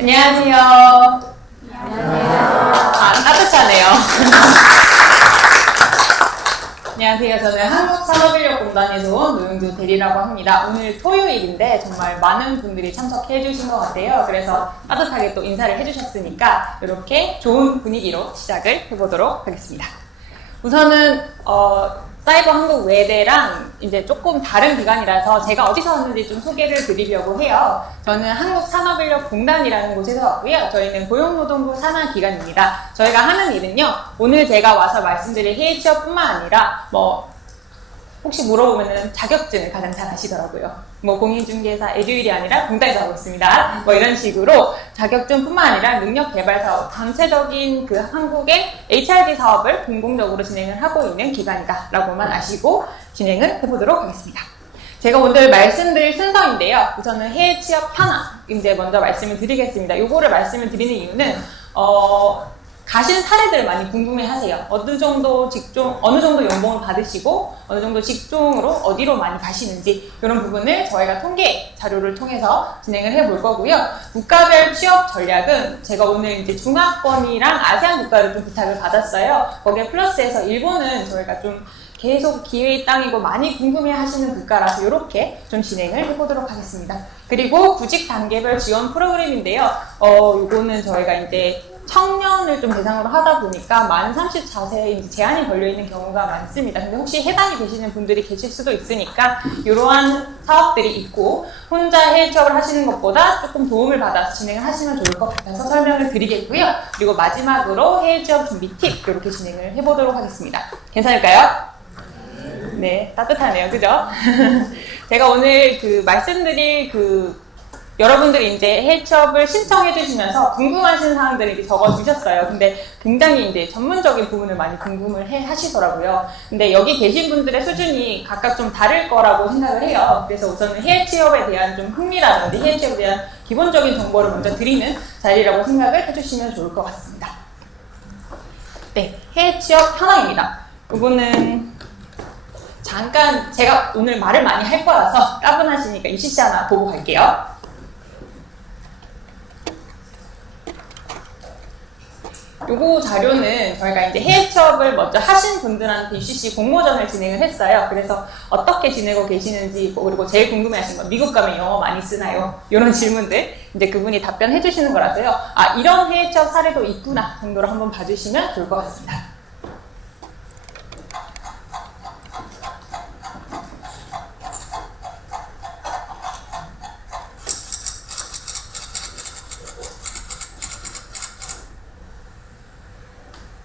안녕하세요. 따뜻하네요. 안녕하세요. 저는 한국산업인력공단에서 온 노영주 대리라고 합니다. 오늘 토요일인데 정말 많은 분들이 참석해 주신 것 같아요. 그래서 따뜻하게 또 인사를 해주셨으니까 이렇게 좋은 분위기로 시작을 해보도록 하겠습니다. 우선은 사이버 한국 외대랑 이제 조금 다른 기관이라서 제가 어디서 왔는지 좀 소개를 드리려고 해요. 저는 한국산업인력공단이라는 곳에서 왔고요. 저희는 고용노동부 산하기관입니다. 저희가 하는 일은요, 오늘 제가 와서 말씀드릴 해외 취업뿐만 아니라 혹시 물어보면은 자격증을 가장 잘 아시더라고요. 공인중개사 에듀윌이 아니라 공단에서 하고 있습니다. 이런 식으로 자격증뿐만 아니라 능력개발사업, 전체적인 그 한국의 HRD 사업을 공공적으로 진행을 하고 있는 기관이다 라고만 아시고 진행을 해보도록 하겠습니다. 제가 오늘 말씀드릴 순서인데요. 우선은 해외 취업 현황 이제 먼저 말씀을 드리겠습니다. 요거를 말씀을 드리는 이유는 가신 사례들을 많이 궁금해 하세요. 어느 정도 연봉을 받으시고, 어느 정도 직종으로 어디로 많이 가시는지, 이런 부분을 저희가 통계 자료를 통해서 진행을 해볼 거고요. 국가별 취업 전략은 제가 오늘 이제 중화권이랑 아세안 국가를 좀 부탁을 받았어요. 거기에 플러스해서 일본은 저희가 좀 계속 기회의 땅이고 많이 궁금해 하시는 국가라서 이렇게 좀 진행을 해보도록 하겠습니다. 그리고 구직 단계별 지원 프로그램인데요. 요거는 저희가 이제 청년을 좀 대상으로 하다 보니까 만 34세에 제한이 걸려있는 경우가 많습니다. 근데 혹시 해당이 되시는 분들이 계실 수도 있으니까 이러한 사업들이 있고 혼자 해외 취업을 하시는 것보다 조금 도움을 받아서 진행을 하시면 좋을 것 같아서 설명을 드리겠고요. 그리고 마지막으로 해외 취업 준비 팁 이렇게 진행을 해보도록 하겠습니다. 괜찮을까요? 네, 따뜻하네요. 그죠? 제가 오늘 말씀드릴 여러분들이 이제 해외 취업을 신청해 주시면서 궁금하신 사항들을 이렇게 적어 주셨어요. 근데 굉장히 이제 전문적인 부분을 많이 궁금을 하시더라고요. 근데 여기 계신 분들의 수준이 각각 좀 다를 거라고 생각을 해요. 그래서 우선은 해외 취업에 대한 좀 흥미라든지 해외 취업에 대한 기본적인 정보를 먼저 드리는 자리라고 생각을 해주시면 좋을 것 같습니다. 네, 해외 취업 현황입니다. 이거는 잠깐 제가 오늘 말을 많이 할 거라서 따분하시니까 UCC 하나 보고 갈게요. 요거 자료는 저희가 이제 해외 취업을 먼저 하신 분들한테 UCC 공모전을 진행을 했어요. 그래서 어떻게 지내고 계시는지, 그리고 제일 궁금해하신 건 미국 가면 영어 많이 쓰나요? 이런 질문들 이제 그분이 답변해 주시는 거라서요. 이런 해외 취업 사례도 있구나 정도로 한번 봐주시면 좋을 것 같습니다.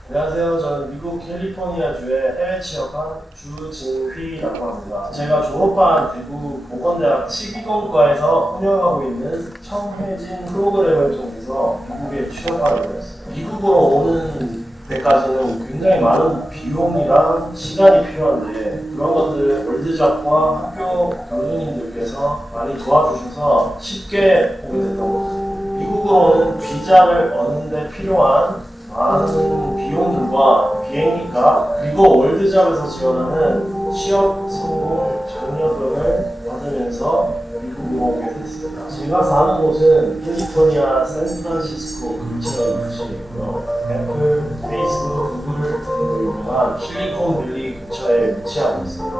안녕하세요. 저는 미국 캘리포니아주의 해외 취업한 주진휘라고 합니다. 제가 졸업한 대구 보건대학 치기공과에서 운영하고 있는 청해진 프로그램을 통해서 미국에 취업하게 되었어요. 미국으로 오는 데까지는 굉장히 많은 비용이랑 시간이 필요한데 그런 것들을 월드잡과 학교 교수님들께서 많이 도와주셔서 쉽게 오게 됐던 것 같아요. 미국으로는 비자를 얻는 데 필요한 많은 비용들과 비행기값 그리고 월드잡에서 지원하는 취업 성공 장려금을 받으면서 미국으로 오게 됐습니다. 제가 사는 곳은 캘리포니아 샌프란시스코 근처의 위치이고요. 애플, 페이스북, 구글을 등으로 유명한 실리콘밸리 근처에 위치하고 있습니다.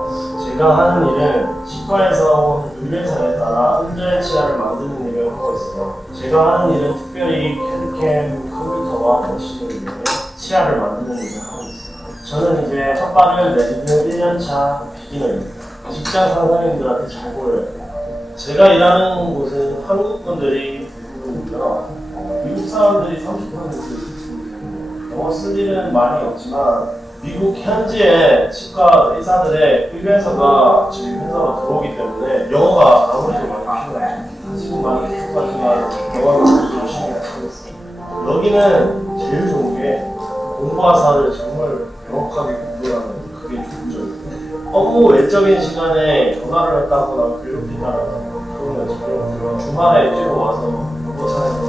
제가 하는 일은 치과에서 온 의뢰사에 따라 환자의 치아를 만드는 일을 하고 있어요. 제가 하는 일은 특별히 캐드캠 컴퓨터와 머신을 이용해 치아를 만드는 일을 하고 있어요. 저는 이제 첫 발을 내딛는 1년차 비기너입니다. 직장 상사님들한테 잘 보여요. 제가 일하는 곳은 한국 분들이 대부분이고요. 미국 사람들이 30% 영어 쓸 일은 많이 없지만 미국 현지의 치과 의사들의 의뢰서가 저희 회사로 들어오기 때문에 영어가 아무래도 많이 필요하죠. 지금 많이 필요하지만 영어를 열심히 하고 있습니다. 여기는 제일 좋은 게 공부하사를 정말 명확하게 공부하는 그게 좋은 점이에요. 업무 외적인 시간에 전화를 했다거나 괴롭히다거나 그런 것처럼 주말에 뛰러 와서 고사해서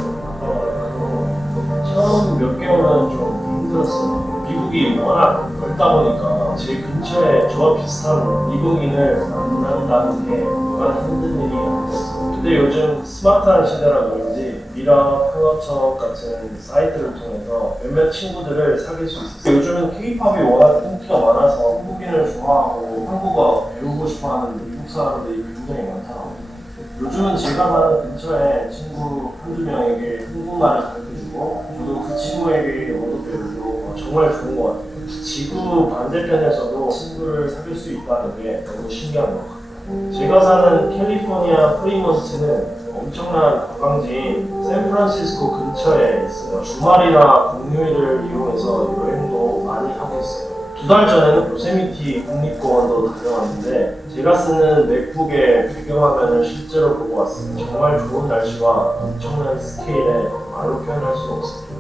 처음 몇 개월은 좀 힘들었어요. 미국이 워낙 넓다 보니까 제 근처에 저와 비슷한 미국인을 만난다는 게 그간 힘든 일이 아니었어요. 근데 요즘 스마트한 시대라 그런지 미라, 플러처 같은 사이트를 통해서 몇몇 친구들을 사귈 수 있었어요. 요즘은 K-팝이 워낙 인기가 많아서 한국인을 좋아하고 한국어 배우고 싶어하는 미국 사람들이 굉장히 많더라고요. 요즘은 제가 사는 근처에 친구 한두 명에게 한국말을 가르쳐주고 저도 그 친구에게 영어도 배우고 정말 좋은 것 같아요. 지구 반대편에서도 친구를 사귈 수 있다는 게 너무 신기한 것 같아요. 제가 사는 캘리포니아 프리몬트는 엄청난 관광지인 샌프란시스코 근처에 있어요. 주말이나 공휴일을 이용해서 여행도 많이 하고 있어요. 2달 전에는 요세미티 국립공원도 다녀왔는데 제가 쓰는 맥북의 배경화면을 실제로 보고 왔어요. 정말 좋은 날씨와 엄청난 스케일에 말로 표현할 수 없습니다.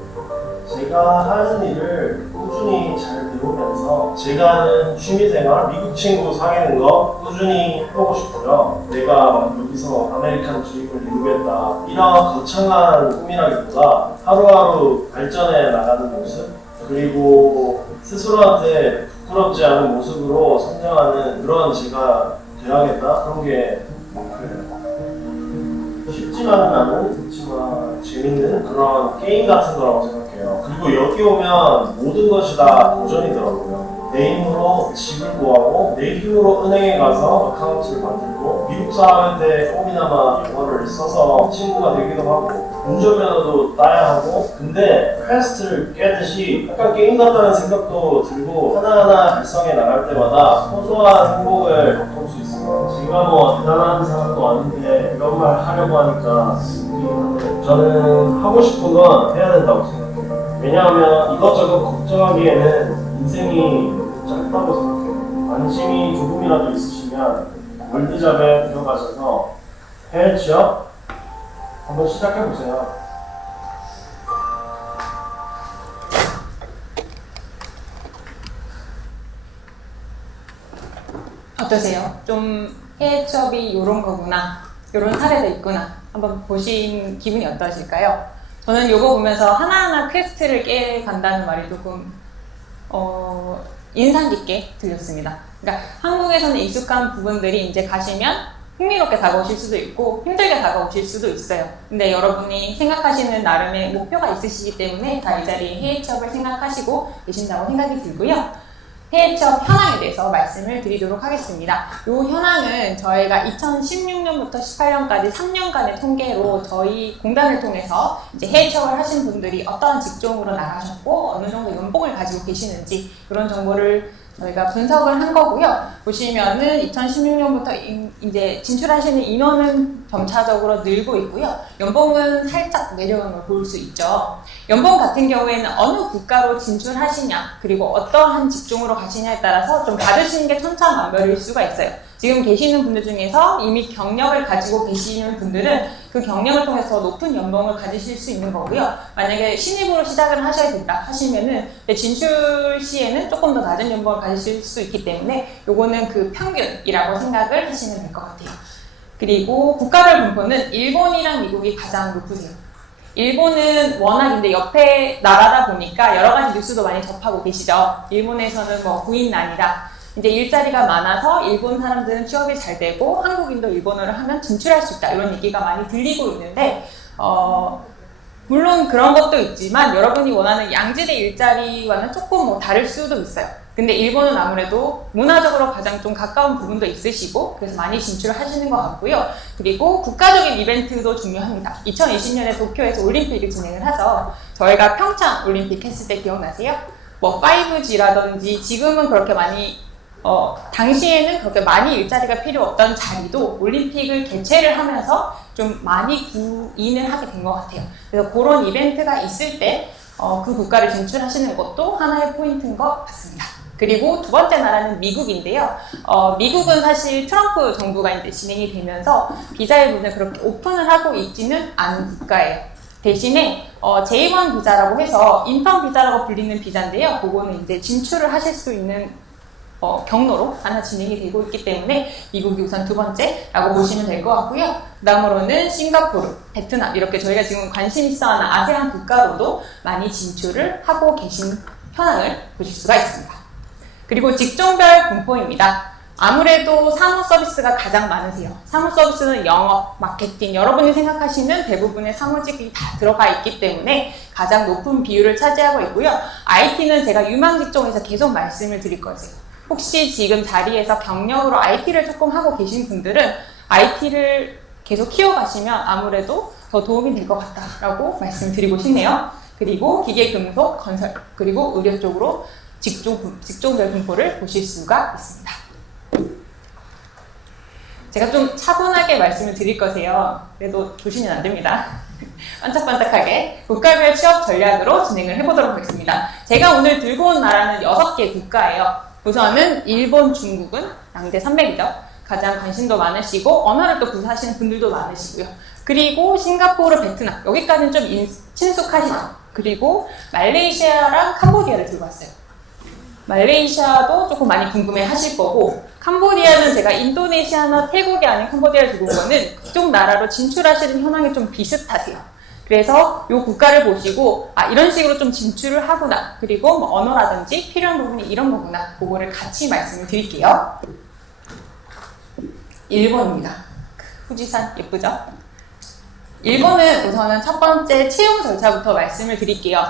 제가 하는 일을 꾸준히 잘 배우면서 제가 하는 취미생활, 미국 친구 사귀는 거 꾸준히 해보고 싶고요. 내가 여기서 아메리칸 드림을 이루겠다 이런 거창한 꿈이라기보다 하루하루 발전해 나가는 모습 그리고 스스로한테 부끄럽지 않은 모습으로 성장하는 그런 제가 돼야겠다 그런 게 목표예요. 쉽지만은 않은 그렇지만 재밌는 그런 게임 같은 거라고 생각해요. 그리고 여기 오면 모든 것이 다 도전이더라고요. 내 힘으로 집을 구하고 내 힘으로 은행에 가서 어카운트를 만들고 미국 사람한테 조금이나마 영어를 써서 친구가 되기도 하고 운전면허도 따야 하고 근데 퀘스트를 깨듯이 약간 게임 같다는 생각도 들고 하나하나 달성해 나갈 때마다 소소한 행복을 맛볼 수 있어요. 제가 뭐 대단한 사람도 아닌데 이런 말 하려고 하니까 저는 하고 싶은 건 해야 된다고 생각해요. 왜냐하면 이것저것 걱정하기에는 인생이 짧다고 생각해요. 관심이 조금이라도 있으시면 월드잡에 들어가셔서 해외 취업 한번 시작해보세요. 어떠세요? 좀 해외 취업이 이런 거구나, 이런 사례도 있구나 한번 보신 기분이 어떠실까요? 저는 이거 보면서 하나하나 퀘스트를 깨간다는 말이 조금 인상 깊게 들렸습니다. 그러니까 한국에서는 익숙한 부분들이 이제 가시면 흥미롭게 다가오실 수도 있고 힘들게 다가오실 수도 있어요. 근데 여러분이 생각하시는 나름의 목표가 있으시기 때문에 다 이 자리에 해외 취업을 생각하시고 계신다고 생각이 들고요. 해외 취업 현황에 대해서 말씀을 드리도록 하겠습니다. 이 현황은 저희가 2016년부터 18년까지 3년간의 통계로 저희 공단을 통해서 이제 해외 취업을 하신 분들이 어떤 직종으로 나가셨고 어느 정도 연봉을 가지고 계시는지 그런 정보를 저희가 분석을 한 거고요. 보시면은 2016년부터 이제 진출하시는 인원은 점차적으로 늘고 있고요. 연봉은 살짝 내려오는 걸 볼 수 있죠. 연봉 같은 경우에는 어느 국가로 진출하시냐 그리고 어떠한 직종으로 가시냐에 따라서 좀 받으시는 게 천차만별일 수가 있어요. 지금 계시는 분들 중에서 이미 경력을 가지고 계시는 분들은 그 경력을 통해서 높은 연봉을 가지실 수 있는 거고요. 만약에 신입으로 시작을 하셔야 된다 하시면은 진출 시에는 조금 더 낮은 연봉을 가지실 수 있기 때문에 요거는 그 평균이라고 생각을 하시면 될 것 같아요. 그리고 국가별 분포는 일본이랑 미국이 가장 높으세요. 일본은 워낙 이제 옆에 나라다 보니까 여러 가지 뉴스도 많이 접하고 계시죠. 일본에서는 뭐 구인난이다. 이제 일자리가 많아서 일본 사람들은 취업이 잘 되고 한국인도 일본어를 하면 진출할 수 있다 이런 얘기가 많이 들리고 있는데 물론 그런 것도 있지만 여러분이 원하는 양질의 일자리와는 조금 뭐 다를 수도 있어요. 근데 일본은 아무래도 문화적으로 가장 좀 가까운 부분도 있으시고 그래서 많이 진출을 하시는 것 같고요. 그리고 국가적인 이벤트도 중요합니다. 2020년에 도쿄에서 올림픽을 진행을 하죠. 저희가 평창 올림픽 했을 때 기억나세요? 뭐 5G라든지 지금은 그렇게 많이 당시에는 그렇게 많이 일자리가 필요 없던 자리도 올림픽을 개최를 하면서 좀 많이 구인을 하게 된 것 같아요. 그래서 그런 이벤트가 있을 때 그 국가를 진출하시는 것도 하나의 포인트인 것 같습니다. 그리고 두 번째 나라는 미국인데요. 미국은 사실 트럼프 정부가 이제 진행이 되면서 비자의 문을 그렇게 오픈을 하고 있지는 않은 국가예요. 대신에 J1 비자라고 해서 인턴 비자라고 불리는 비자인데요. 그거는 이제 진출을 하실 수 있는 경로로 하나 진행이 되고 있기 때문에 미국이 우선 두 번째라고 보시면 될 것 같고요. 그 다음으로는 싱가포르, 베트남 이렇게 저희가 지금 관심 있어하는 아세안 국가로도 많이 진출을 하고 계신 현황을 보실 수가 있습니다. 그리고 직종별 분포입니다. 아무래도 사무 서비스가 가장 많으세요. 사무 서비스는 영업, 마케팅, 여러분이 생각하시는 대부분의 사무직이 다 들어가 있기 때문에 가장 높은 비율을 차지하고 있고요. IT는 제가 유망 직종에서 계속 말씀을 드릴 거예요. 혹시 지금 자리에서 경력으로 IT를 조금 하고 계신 분들은 IT를 계속 키워가시면 아무래도 더 도움이 될 것 같다라고 말씀드리고 싶네요. 그리고 기계, 금속, 건설, 그리고 의료 쪽으로 직종별 분포를 보실 수가 있습니다. 제가 좀 차분하게 말씀을 드릴 거세요. 그래도 조심은 안 됩니다. 반짝반짝하게 국가별 취업 전략으로 진행을 해보도록 하겠습니다. 제가 오늘 들고 온 나라는 6개 국가예요. 우선은 일본, 중국은 양대 산맥이죠. 가장 관심도 많으시고 언어를 또 구사하시는 분들도 많으시고요. 그리고 싱가포르, 베트남 여기까지는 좀 친숙하시죠. 그리고 말레이시아랑 캄보디아를 들고 왔어요. 말레이시아도 조금 많이 궁금해 하실 거고, 캄보디아는 제가 인도네시아나 태국이 아닌 캄보디아를 들고 온 거는 그쪽 나라로 진출하시는 현황이 좀 비슷하세요. 그래서 이 국가를 보시고 이런 식으로 좀 진출을 하구나, 그리고 뭐 언어라든지 필요한 부분이 이런 거구나, 그거를 같이 말씀을 드릴게요. 일본입니다. 후지산 예쁘죠? 일본은 우선은 첫 번째 채용 절차부터 말씀을 드릴게요.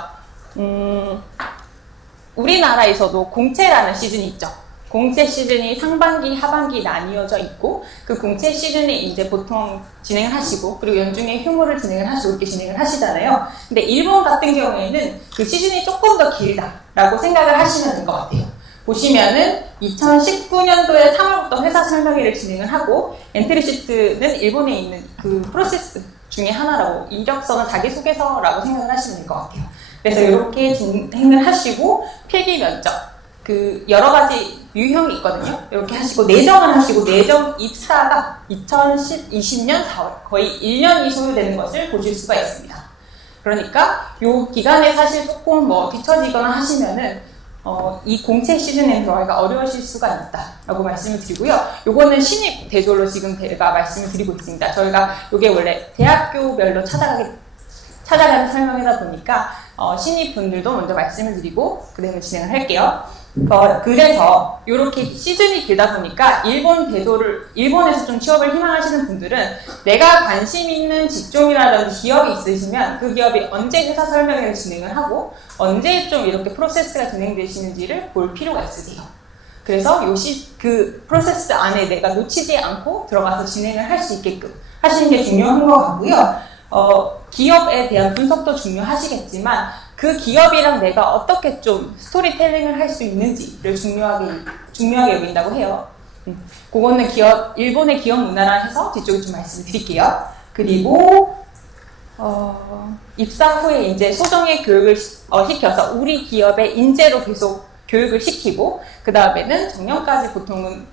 우리나라에서도 공채라는 시즌이 있죠. 공채 시즌이 상반기, 하반기 나뉘어져 있고, 그 공채 시즌에 이제 보통 진행을 하시고, 그리고 연중에 휴무를 진행을 하시고, 이렇게 진행을 하시잖아요. 근데 일본 같은 경우에는 그 시즌이 조금 더 길다라고 생각을 하시면 될 것 같아요. 보시면은 2019년도에 3월부터 회사 설명회를 진행을 하고, 엔트리 시트는 일본에 있는 그 프로세스 중에 하나라고, 이력서나 자기소개서라고 생각을 하시면 될 것 같아요. 그래서 이렇게 진행을 하시고, 필기 면접, 그 여러 가지 유형이 있거든요. 이렇게 하시고 내정을 하시고, 내정 입사가 2020년 4월, 거의 1년이 소요되는 것을 보실 수가 있습니다. 그러니까 이 기간에 사실 조금 뭐 뒤처지거나 하시면은 이 공채 시즌에 들어가기가 어려우실 수가 있다라고 말씀을 드리고요. 요거는 신입 대졸로 지금 제가 말씀을 드리고 있습니다. 저희가 이게 원래 대학교별로 찾아가는 설명이다 보니까 신입 분들도 먼저 말씀을 드리고 그 다음에 진행을 할게요. 그래서 이렇게 시즌이 길다 보니까 일본에서 좀 취업을 희망하시는 분들은 내가 관심 있는 직종이라든지 기업이 있으시면 그 기업이 언제 회사 설명회를 진행을 하고 언제 좀 이렇게 프로세스가 진행되시는지를 볼 필요가 있으세요. 그래서 그 프로세스 안에 내가 놓치지 않고 들어가서 진행을 할 수 있게끔 하시는 게 중요한 것 같고요. 기업에 대한 분석도 중요하시겠지만 그 기업이랑 내가 어떻게 좀 스토리텔링을 할 수 있는지를 중요하게 여긴다고 해요. 그거는 일본의 기업 문화랑 해서 뒤쪽에 좀 말씀드릴게요. 그리고 입사 후에 이제 소정의 교육을 시켜서 우리 기업의 인재로 계속 교육을 시키고, 그 다음에는 정년까지 보통은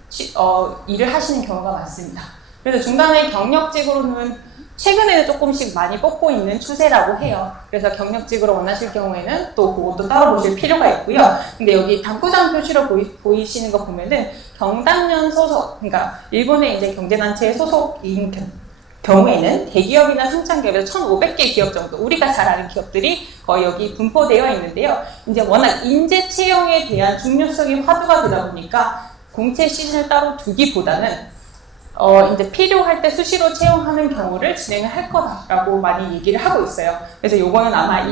일을 하시는 경우가 많습니다. 그래서 중간에 경력직으로는 최근에는 조금씩 많이 뽑고 있는 추세라고 해요. 그래서 경력직으로 원하실 경우에는 또 그것도 따로 보실 필요가 있고요. 근데 여기 당구장 표시로 보이시는 거 보면은 경단련 소속, 그러니까 일본의 이제 경제단체에 소속인 경우에는 대기업이나 상장기업에서 1,500개 기업 정도, 우리가 잘 아는 기업들이 거의 여기 분포되어 있는데요. 이제 워낙 인재 채용에 대한 중요성이 화두가 되다 보니까 공채 시즌을 따로 두기보다는 이제 필요할 때 수시로 채용하는 경우를 진행을 할 거다라고 많이 얘기를 하고 있어요. 그래서 요거는 아마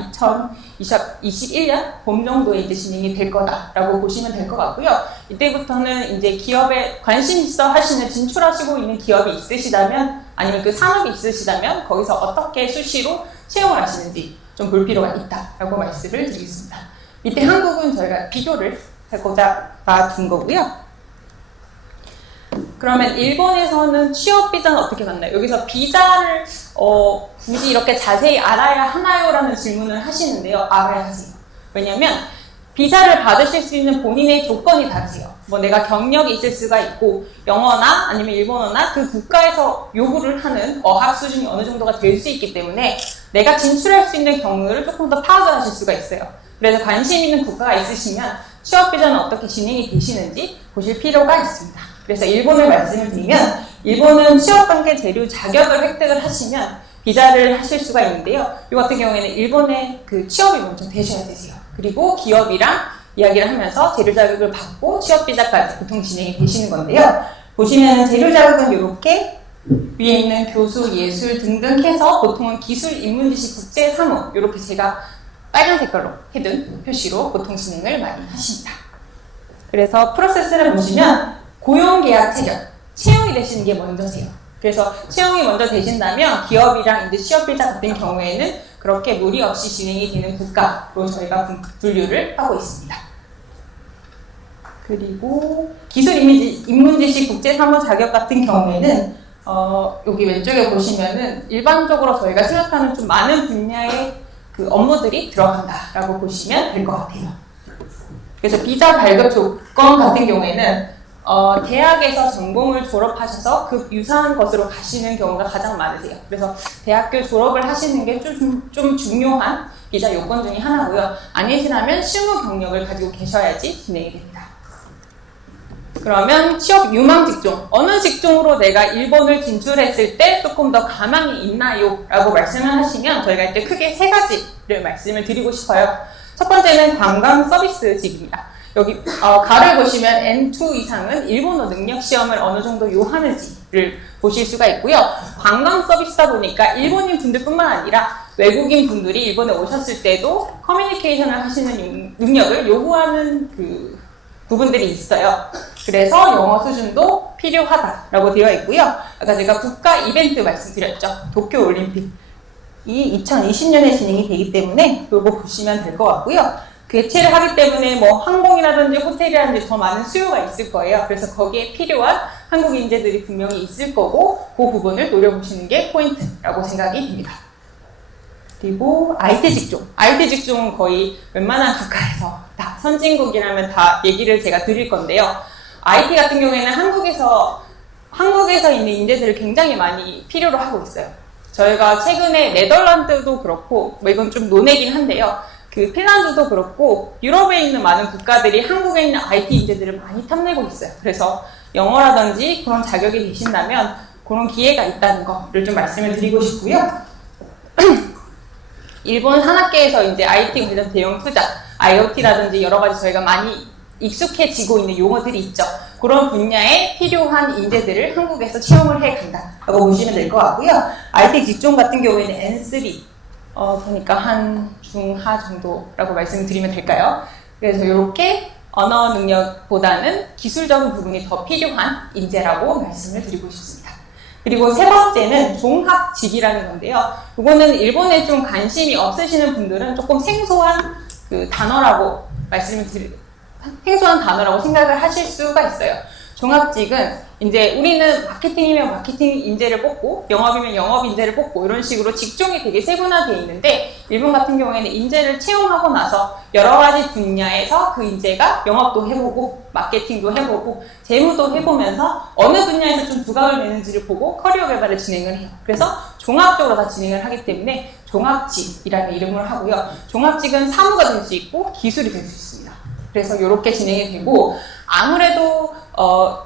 2021년 봄 정도에 이제 진행이 될 거다라고 보시면 될 것 같고요. 이때부터는 이제 기업에 관심 있어 하시는, 진출하시고 있는 기업이 있으시다면, 아니면 그 산업이 있으시다면 거기서 어떻게 수시로 채용을 하시는지 좀 볼 필요가 있다라고 말씀을 드리겠습니다. 밑에 한국은 저희가 비교를 하고자 둔 거고요. 그러면 일본에서는 취업 비자는 어떻게 받나요? 여기서 비자를 굳이 이렇게 자세히 알아야 하나요? 라는 질문을 하시는데요. 알아야 하세요. 왜냐면 비자를 받으실 수 있는 본인의 조건이 다르세요. 뭐 내가 경력이 있을 수가 있고, 영어나 아니면 일본어나 그 국가에서 요구를 하는 어학 수준이 어느 정도가 될 수 있기 때문에 내가 진출할 수 있는 경로를 조금 더 파악을 하실 수가 있어요. 그래서 관심 있는 국가가 있으시면 취업 비자는 어떻게 진행이 되시는지 보실 필요가 있습니다. 그래서 일본을 말씀을 드리면, 일본은 취업 관계 재료 자격을 획득을 하시면 비자를 하실 수가 있는데요. 이 같은 경우에는 일본의 그 취업이 먼저 되셔야 되세요. 그리고 기업이랑 이야기를 하면서 재료 자격을 받고 취업 비자까지 보통 진행이 되시는 건데요. 보시면 재료 자격은 이렇게 위에 있는 교수, 예술 등등 해서 보통은 기술, 인문지식, 국제, 사무 이렇게 제가 빨간 색깔로 해둔 표시로 보통 진행을 많이 하십니다. 그래서 프로세스를 보시면 고용계약 체결, 채용이 되시는 게 먼저세요. 그래서 채용이 먼저 되신다면 기업이랑 이제 취업비자 같은 경우에는 그렇게 무리 없이 진행이 되는 국가로 저희가 분류를 하고 있습니다. 그리고 기술, 인문지식, 국제, 사무 자격 같은 경우에는 여기 왼쪽에 보시면은 일반적으로 저희가 생각하는 좀 많은 분야의 그 업무들이 들어간다라고 보시면 될 것 같아요. 그래서 비자 발급 조건 같은 경우에는 대학에서 전공을 졸업하셔서 그 유사한 것으로 가시는 경우가 가장 많으세요. 그래서 대학교 졸업을 하시는 게 좀 중요한 비자 요건 중에 하나고요. 아니시라면 실무 경력을 가지고 계셔야지 진행이 됩니다. 그러면 취업 유망 직종, 어느 직종으로 내가 일본을 진출했을 때 조금 더 가망이 있나요? 라고 말씀을 하시면 저희가 이제 크게 세 가지를 말씀을 드리고 싶어요. 첫 번째는 관광 서비스직입니다. 여기 가를 보시면 N2 이상은 일본어 능력 시험을 어느 정도 요하는지를 보실 수가 있고요. 관광 서비스다 보니까 일본인 분들뿐만 아니라 외국인 분들이 일본에 오셨을 때도 커뮤니케이션을 하시는 능력을 요구하는 그 부분들이 있어요. 그래서 영어 수준도 필요하다라고 되어 있고요. 아까 제가 국가 이벤트 말씀드렸죠. 도쿄올림픽. 이 2020년에 진행이 되기 때문에 이거 보시면 될 것 같고요. 개최를 하기 때문에 뭐 항공이라든지 호텔이라든지 더 많은 수요가 있을 거예요. 그래서 거기에 필요한 한국 인재들이 분명히 있을 거고 그 부분을 노려보시는 게 포인트라고 생각이 듭니다. 그리고 IT 직종. IT 직종은 거의 웬만한 국가에서 다 선진국이라면 다 얘기를 제가 드릴 건데요. IT 같은 경우에는 한국에서 있는 인재들을 굉장히 많이 필요로 하고 있어요. 저희가 최근에 네덜란드도 그렇고, 뭐 이건 좀 논외긴 한데요. 그 핀란드도 그렇고, 유럽에 있는 많은 국가들이 한국에 있는 IT 인재들을 많이 탐내고 있어요. 그래서 영어라든지 그런 자격이 되신다면 그런 기회가 있다는 거를 좀 말씀을 드리고 싶고요. 일본 산학계에서 이제 IT 관련 대형 투자, IoT라든지 여러 가지 저희가 많이 익숙해지고 있는 용어들이 있죠. 그런 분야에 필요한 인재들을 한국에서 채용을 해 간다라고 보시면 될 것 같고요. IT 직종 같은 경우에는 N3, 그러니까 한 중하 정도라고 말씀드리면 될까요? 그래서 이렇게 언어 능력보다는 기술적인 부분이 더 필요한 인재라고 말씀을 드리고 싶습니다. 그리고 세 번째는 종합직이라는 건데요. 이거는 일본에 좀 관심이 없으시는 분들은 조금 생소한 그 단어라고 생소한 단어라고 생각을 하실 수가 있어요. 종합직은 이제 우리는 마케팅이면 마케팅 인재를 뽑고 영업이면 영업 인재를 뽑고 이런 식으로 직종이 되게 세분화되어 있는데 일본 같은 경우에는 인재를 채용하고 나서 여러 가지 분야에서 그 인재가 영업도 해보고 마케팅도 해보고 재무도 해보면서 어느 분야에서 좀 두각을 내는지를 보고 커리어 개발을 진행을 해요. 그래서 종합적으로 다 진행을 하기 때문에 종합직이라는 이름을 하고요. 종합직은 사무가 될 수 있고 기술이 될 수 있습니다. 그래서 이렇게 진행이 되고 아무래도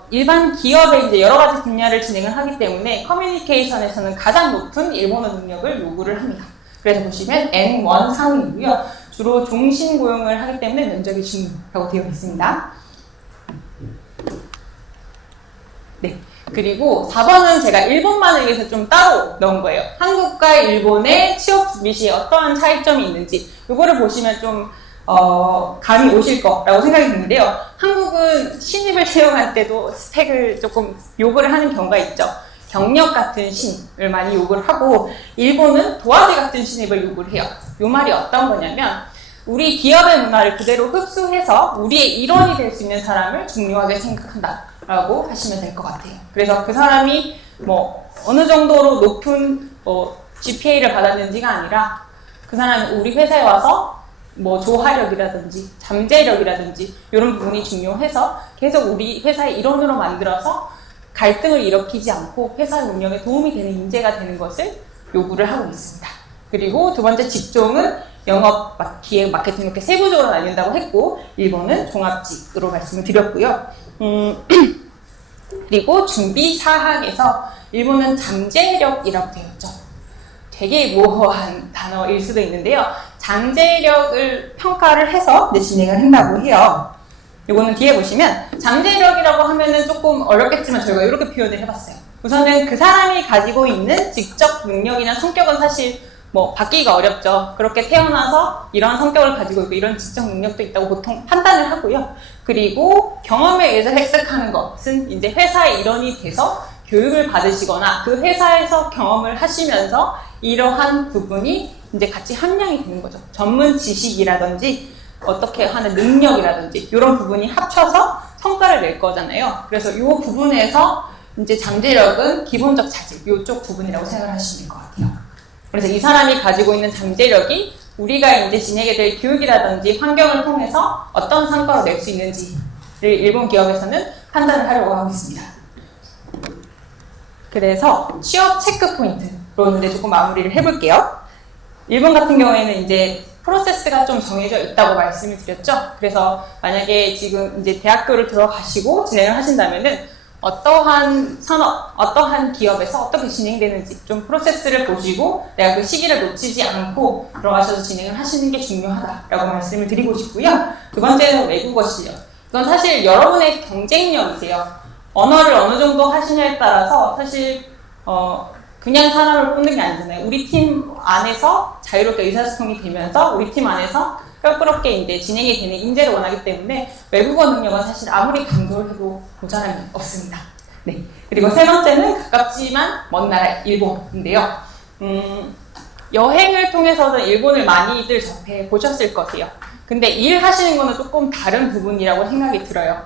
일반 기업에 이제 여러 가지 분야를 진행을 하기 때문에 커뮤니케이션에서는 가장 높은 일본어 능력을 요구를 합니다. 그래서 보시면 N1 상위이고요. 주로 종신 고용을 하기 때문에 면접이 중요하다고 되어 있습니다. 네. 그리고 4번은 제가 일본만을 위해서 좀 따로 넣은 거예요. 한국과 일본의 취업 준비 시에 어떠한 차이점이 있는지 이거를 보시면 좀 감이 오실 거라고 생각이 드는데요. 한국은 신입을 채용할 때도 스펙을 조금 요구를 하는 경우가 있죠. 경력 같은 신입을 많이 요구를 하고 일본은 도화지 같은 신입을 요구를 해요. 이 말이 어떤 거냐면 우리 기업의 문화를 그대로 흡수해서 우리의 일원이 될 수 있는 사람을 중요하게 생각한다라고 하시면 될 것 같아요. 그래서 그 사람이 뭐 어느 정도로 높은 GPA를 받았는지가 아니라 그 사람이 우리 회사에 와서 뭐 조화력이라든지 잠재력이라든지 이런 부분이 중요해서 계속 우리 회사의 일원으로 만들어서 갈등을 일으키지 않고 회사 운영에 도움이 되는 인재가 되는 것을 요구를 하고 있습니다. 그리고 두 번째 직종은 영업, 기획, 마케팅 이렇게 세부적으로 나뉜다고 했고 일본은 종합직으로 말씀을 드렸고요. 그리고 준비 사학에서 일본은 잠재력이라고 되어 있죠. 되게 모호한 단어일 수도 있는데요. 잠재력을 평가를 해서 이제 진행을 한다고 해요. 요거는 뒤에 보시면 잠재력이라고 하면은 조금 어렵겠지만 저희가 이렇게 표현을 해봤어요. 우선은 그 사람이 가지고 있는 직접 능력이나 성격은 사실 뭐 바뀌기가 어렵죠. 그렇게 태어나서 이런 성격을 가지고 있고 이런 지적 능력도 있다고 보통 판단을 하고요. 그리고 경험에 의해서 획득하는 것은 이제 회사의 일원이 돼서 교육을 받으시거나 그 회사에서 경험을 하시면서 이러한 부분이 이제 같이 함량이 되는 거죠. 전문 지식이라든지 어떻게 하는 능력이라든지 이런 부분이 합쳐서 성과를 낼 거잖아요. 그래서 이 부분에서 이제 잠재력은 기본적 자질, 이쪽 부분이라고 생각을 하시면 될 것 같아요. 그래서 이 사람이 가지고 있는 잠재력이 우리가 이제 지내게 될 교육이라든지 환경을 통해서 어떤 성과를 낼 수 있는지를 일본 기업에서는 판단을 하려고 하고 있습니다. 그래서 취업 체크 포인트로 이제 조금 마무리를 해볼게요. 일본 같은 경우에는 이제 프로세스가 좀 정해져 있다고 말씀을 드렸죠. 그래서 만약에 지금 이제 대학교를 들어가시고 진행을 하신다면은 어떠한 산업, 어떠한 기업에서 어떻게 진행되는지 좀 프로세스를 보시고 내가 그 시기를 놓치지 않고 들어가셔서 진행을 하시는 게 중요하다라고 말씀을 드리고 싶고요. 두 번째는 외국어 실력. 이건 사실 여러분의 경쟁력이세요. 언어를 어느 정도 하시냐에 따라서 사실 그냥 사람을 뽑는 게 아니잖아요. 우리 팀 안에서 자유롭게 의사소통이 되면서 우리 팀 안에서 껄끄럽게 이제 진행이 되는 인재를 원하기 때문에 외국어 능력은 사실 아무리 강조를 해도 모자람이 없습니다. 네. 그리고 세 번째는 가깝지만 먼 나라 일본인데요. 여행을 통해서는 일본을 많이들 접해 보셨을 거예요. 근데 일하시는 거는 조금 다른 부분이라고 생각이 들어요.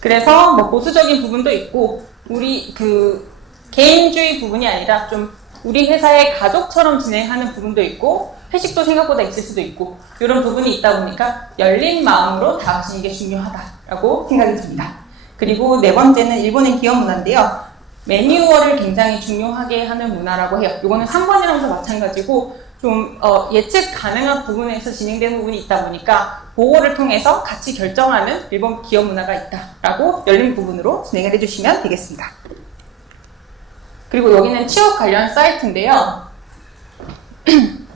그래서 뭐 보수적인 부분도 있고 우리 그 개인주의 부분이 아니라 좀 우리 회사의 가족처럼 진행하는 부분도 있고 회식도 생각보다 있을 수도 있고 이런 부분이 있다 보니까 열린 마음으로 다가가시는 게 중요하다라고 생각이 듭니다. 그리고 네 번째는 일본의 기업 문화인데요. 매뉴얼을 굉장히 중요하게 하는 문화라고 해요. 이거는 3번이랑도 마찬가지고 좀 예측 가능한 부분에서 진행되는 부분이 있다 보니까 보고를 통해서 같이 결정하는 일본 기업 문화가 있다라고 열린 부분으로 진행을 해주시면 되겠습니다. 그리고 여기는 취업 관련 사이트인데요.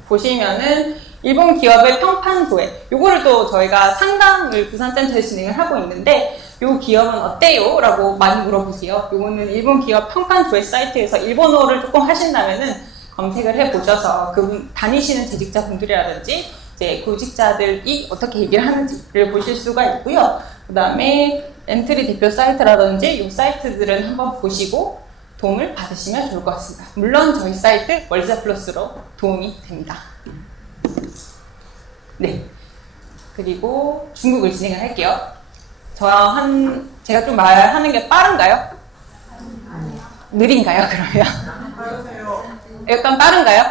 보시면은 일본 기업의 평판 조회, 요거를 또 저희가 상담을 부산센터에서 진행을 하고 있는데 요 기업은 어때요? 라고 많이 물어보세요. 요거는 일본 기업 평판 조회 사이트에서 일본어를 조금 하신다면은 검색을 해보셔서 그분 다니시는 재직자분들이라든지 이제 구직자들이 어떻게 얘기를 하는지를 보실 수가 있고요. 그 다음에 엔트리 대표 사이트라든지 요 사이트들은 한번 보시고 도움을 받으시면 좋을 것 같습니다. 물론 저희 사이트 월자 플러스로 도움이 됩니다. 네. 그리고 중국을 진행을 할게요. 제가 좀 말하는 게 빠른가요? 느린가요, 그러면? 약간 빠른가요?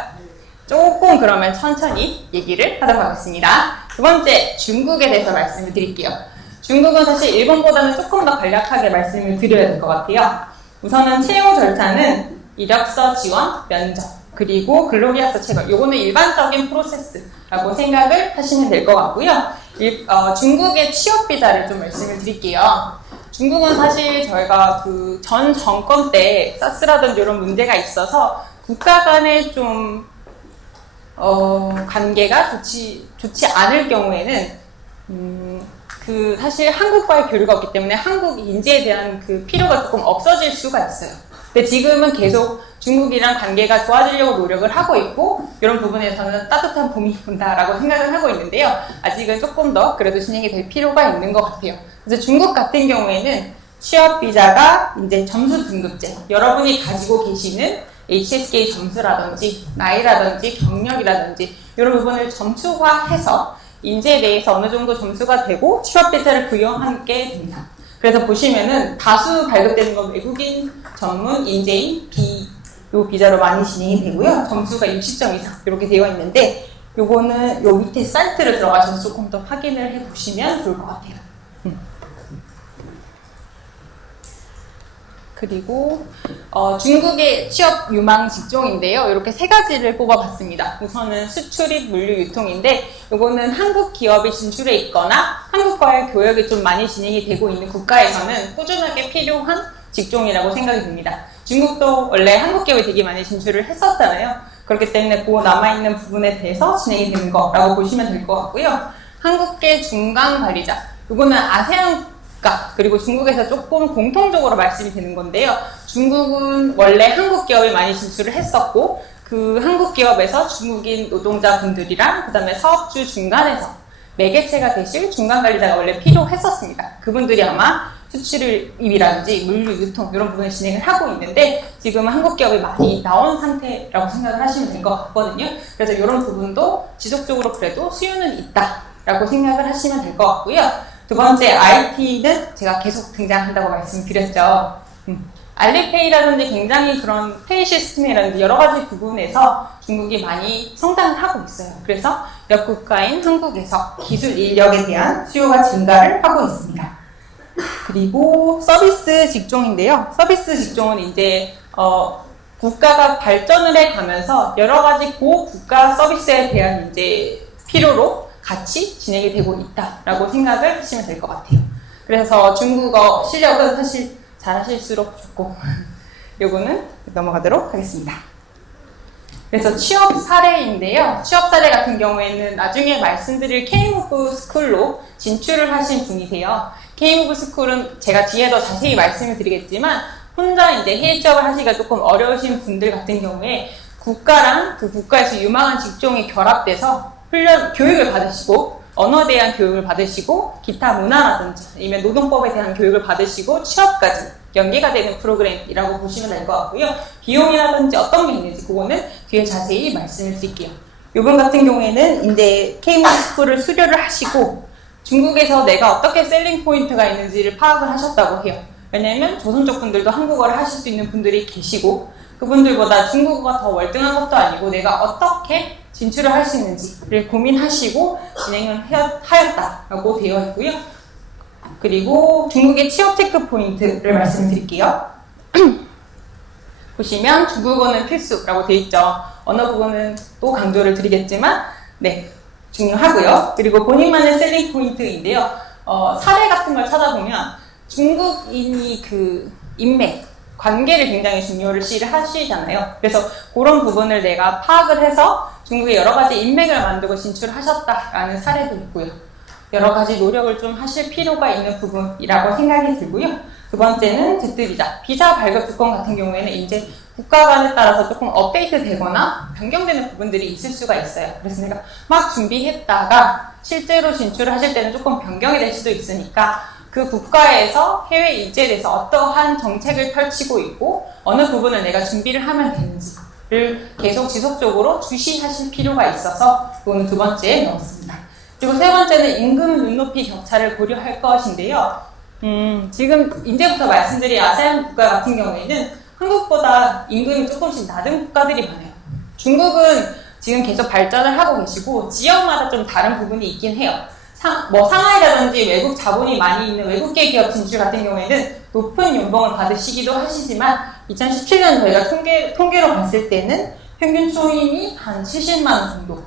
조금 그러면 천천히 얘기를 하도록 하겠습니다. 두 번째, 중국에 대해서 말씀을 드릴게요. 중국은 사실 일본보다는 조금 더 간략하게 말씀을 드려야 될 것 같아요. 우선은 채용 절차는 이력서 지원, 면접, 그리고 근로계약서 체결. 요거는 일반적인 프로세스라고 생각을 하시면 될 것 같고요. 중국의 취업 비자를 좀 말씀을 드릴게요. 중국은 사실 저희가 그 전 정권 때 사스라든지 이런 문제가 있어서 국가 간의 좀 관계가 좋지 않을 경우에는 그 사실 한국과의 교류가 없기 때문에 한국 인재에 대한 그 필요가 조금 없어질 수가 있어요. 근데 지금은 계속 중국이랑 관계가 좋아지려고 노력을 하고 있고 이런 부분에서는 따뜻한 봄이 온다라고 생각을 하고 있는데요. 아직은 조금 더 그래도 진행이 될 필요가 있는 것 같아요. 그래서 중국 같은 경우에는 취업 비자가 이제 점수 등급제, 여러분이 가지고 계시는 HSK 점수라든지 나이라든지 경력이라든지 이런 부분을 점수화해서 인재에 대해서 어느 정도 점수가 되고 취업 비자를 부여하게 됩니다. 그래서 보시면은 다수 발급되는 건 외국인 전문 인재인 요 비자로 많이 진행이 되고요. 점수가 60점 이상 이렇게 되어 있는데 요거는 요 밑에 사이트를 들어가셔서 조금 더 확인을 해보시면 좋을 것 같아요. 그리고 중국의 취업 유망 직종인데요. 이렇게 세 가지를 뽑아봤습니다. 우선은 수출입 물류 유통인데 이거는 한국 기업이 진출해 있거나 한국과의 교역이 좀 많이 진행이 되고 있는 국가에서는 꾸준하게 필요한 직종이라고 생각이 듭니다. 중국도 원래 한국 기업이 되게 많이 진출을 했었잖아요. 그렇기 때문에 그 남아있는 부분에 대해서 진행이 되는 거라고 보시면 될 것 같고요. 한국계 중간 관리자, 이거는 아세안 국가 그리고 중국에서 조금 공통적으로 말씀이 되는 건데요. 중국은 원래 한국 기업에 많이 진출을 했었고 그 한국 기업에서 중국인 노동자분들이랑 그 다음에 사업주 중간에서 매개체가 되실 중간 관리자가 원래 필요했었습니다. 그분들이 아마 수출입이라든지 물류 유통 이런 부분을 진행을 하고 있는데 지금 한국 기업이 많이 나온 상태라고 생각을 하시면 될 것 같거든요. 그래서 이런 부분도 지속적으로 그래도 수요는 있다라고 생각을 하시면 될 것 같고요. 두 번째 IT는 제가 계속 등장한다고 말씀드렸죠. 알리페이라든지 굉장히 그런 페이 시스템이라든지 여러 가지 부분에서 중국이 많이 성장을 하고 있어요. 그래서 역국가인 한국에서 기술 인력에 대한 수요가 증가를 하고 있습니다. 그리고 서비스 직종인데요. 서비스 직종은 이제 국가가 발전을 해가면서 여러 가지 고국가 서비스에 대한 이제 필요로 같이 진행이 되고 있다라고 생각을 하시면 될 것 같아요. 그래서 중국어 실력은 사실 잘하실수록 좋고 요거는 넘어가도록 하겠습니다. 그래서 취업 사례인데요. 취업 사례 같은 경우에는 나중에 말씀드릴 K무브 스쿨로 진출을 하신 분이세요. K무브 스쿨은 제가 뒤에 더 자세히 말씀을 드리겠지만 혼자 이제 해외 취업을 하시기가 조금 어려우신 분들 같은 경우에 국가랑 그 국가에서 유망한 직종이 결합돼서 교육을 받으시고 언어에 대한 교육을 받으시고 기타 문화라든지 아니면 노동법에 대한 교육을 받으시고 취업까지 연계가 되는 프로그램이라고 보시면 될 것 같고요. 비용이라든지 어떤 게 있는지 그거는 뒤에 자세히 말씀을 드릴게요. 이번 같은 경우에는 이제 K무브 스쿨을 수료를 하시고 중국에서 내가 어떻게 셀링 포인트가 있는지를 파악을 하셨다고 해요. 왜냐하면 조선족 분들도 한국어를 하실 수 있는 분들이 계시고 그분들보다 중국어가 더 월등한 것도 아니고 내가 어떻게 진출을 할 수 있는지를 고민하시고 진행을 하였다라고 되어 있고요. 그리고 중국의 취업 체크 포인트를 말씀드릴게요. 보시면 중국어는 필수라고 되어 있죠. 언어 부분은 또 강조를 드리겠지만 네, 중요하고요. 그리고 본인만의 셀링 포인트인데요. 사례 같은 걸 찾아보면 중국인이 그 인맥 관계를 굉장히 중요를 하시잖아요. 그래서 그런 부분을 내가 파악을 해서 중국에 여러 가지 인맥을 만들고 진출하셨다라는 사례도 있고요. 여러 가지 노력을 좀 하실 필요가 있는 부분이라고 생각이 들고요. 두 번째는 Z비자. 비자 발급 조건 같은 경우에는 이제 국가 간에 따라서 조금 업데이트 되거나 변경되는 부분들이 있을 수가 있어요. 그래서 내가 막 준비했다가 실제로 진출을 하실 때는 조금 변경이 될 수도 있으니까 그 국가에서 해외 이주에 대해서 어떠한 정책을 펼치고 있고 어느 부분을 내가 준비를 하면 되는지를 계속 지속적으로 주시하실 필요가 있어서 그거는 두 번째에 넣었습니다. 그리고 세 번째는 임금 눈높이 격차를 고려할 것인데요. 지금 이제부터 말씀드릴 아세안 국가 같은 경우에는 한국보다 임금이 조금씩 낮은 국가들이 많아요. 중국은 지금 계속 발전을 하고 계시고 지역마다 좀 다른 부분이 있긴 해요. 상하이라든지 외국 자본이 많이 있는 외국계 기업 진출 같은 경우에는 높은 연봉을 받으시기도 하시지만 2017년 저희가 통계로 봤을 때는 평균 초임이 한 70만 원 정도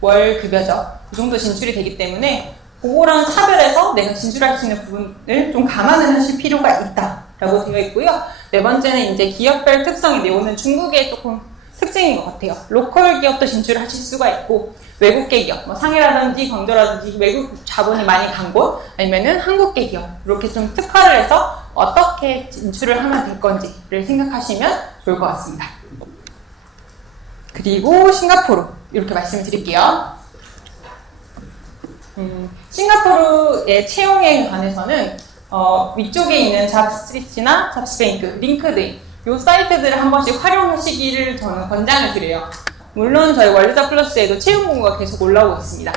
월 급여죠. 그 정도 진출이 되기 때문에 그거랑 차별해서 내가 진출할 수 있는 부분을 좀 감안을 하실 필요가 있다라고 되어 있고요. 네 번째는 이제 기업별 특성인데 이거는 중국의 조금 특징인 것 같아요. 로컬 기업도 진출을 하실 수가 있고 외국계 기업, 뭐 상해라든지 광저라든지 외국 자본이 많이 간 곳 아니면은 한국계 기업 이렇게 좀 특화를 해서 어떻게 진출을 하면 될 건지를 생각하시면 좋을 것 같습니다. 그리고 싱가포르 이렇게 말씀을 드릴게요. 싱가포르의 채용에 관해서는 위쪽에 있는 잡스트리트나 잡스뱅크, 링크드인 이 사이트들을 한 번씩 활용하시기를 저는 권장을 드려요. 물론 저희 월드자 플러스에도 채용 공고가 계속 올라오고 있습니다.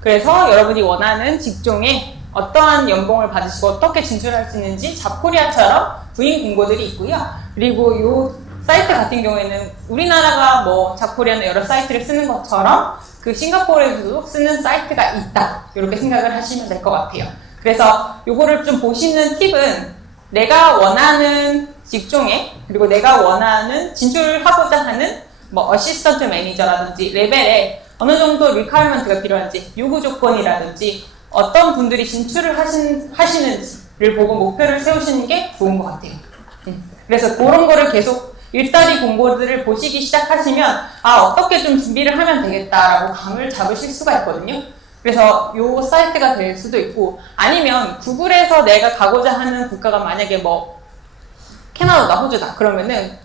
그래서 여러분이 원하는 직종에 어떠한 연봉을 받으시고 어떻게 진출할 수 있는지 잡코리아처럼 구인 공고들이 있고요. 그리고 이 사이트 같은 경우에는 우리나라가 뭐 잡코리아나 여러 사이트를 쓰는 것처럼 그 싱가포르에서도 쓰는 사이트가 있다. 이렇게 생각을 하시면 될 것 같아요. 그래서 요거를 좀 보시는 팁은 내가 원하는 직종에 그리고 내가 원하는 진출하고자 하는 뭐 어시스턴트 매니저라든지 레벨에 어느 정도 리퀘어먼트가 필요한지 요구 조건이라든지 어떤 분들이 진출을 하시는지를 보고 목표를 세우시는 게 좋은 것 같아요. 그래서 그런 거를 계속 일자리 공고들을 보시기 시작하시면 어떻게 좀 준비를 하면 되겠다라고 감을 잡으실 수가 있거든요. 그래서 요 사이트가 될 수도 있고, 아니면 구글에서 내가 가고자 하는 국가가 만약에 뭐 캐나다다, 호주다 그러면은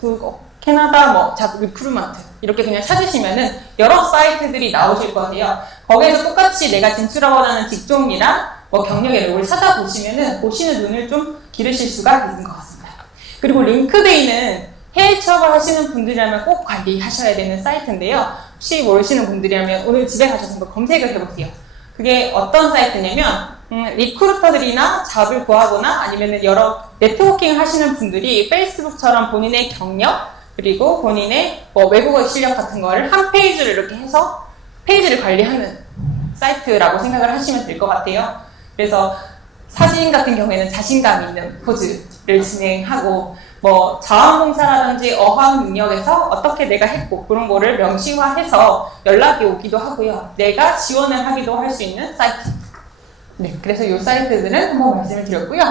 캐나다 잡 리크루먼트 이렇게 그냥 찾으시면은 여러 사이트들이 나오실 거예요. 거기에서 똑같이 내가 진출하고자 하는 직종이랑 경력의 롤을 찾아보시면은 보시는 눈을 좀 기르실 수가 있는 것 같습니다. 그리고 링크드인은 해외 취업을 하시는 분들이라면 꼭 관리하셔야 되는 사이트인데요. 혹시 모르시는 분들이라면 오늘 집에 가셔서 한번 검색을 해보세요. 그게 어떤 사이트냐면 리크루터들이나 잡을 구하거나 아니면 여러 네트워킹을 하시는 분들이 페이스북처럼 본인의 경력 그리고 본인의 외국어 실력 같은 거를 한 페이지를 이렇게 해서 페이지를 관리하는 사이트라고 생각을 하시면 될 것 같아요. 그래서 사진 같은 경우에는 자신감 있는 포즈를 진행하고 자원봉사라든지 어학 능력에서 어떻게 내가 했고 그런 거를 명시화해서 연락이 오기도 하고요. 내가 지원을 하기도 할 수 있는 사이트. 네, 그래서 이 사이트들은 한번 말씀을 드렸고요.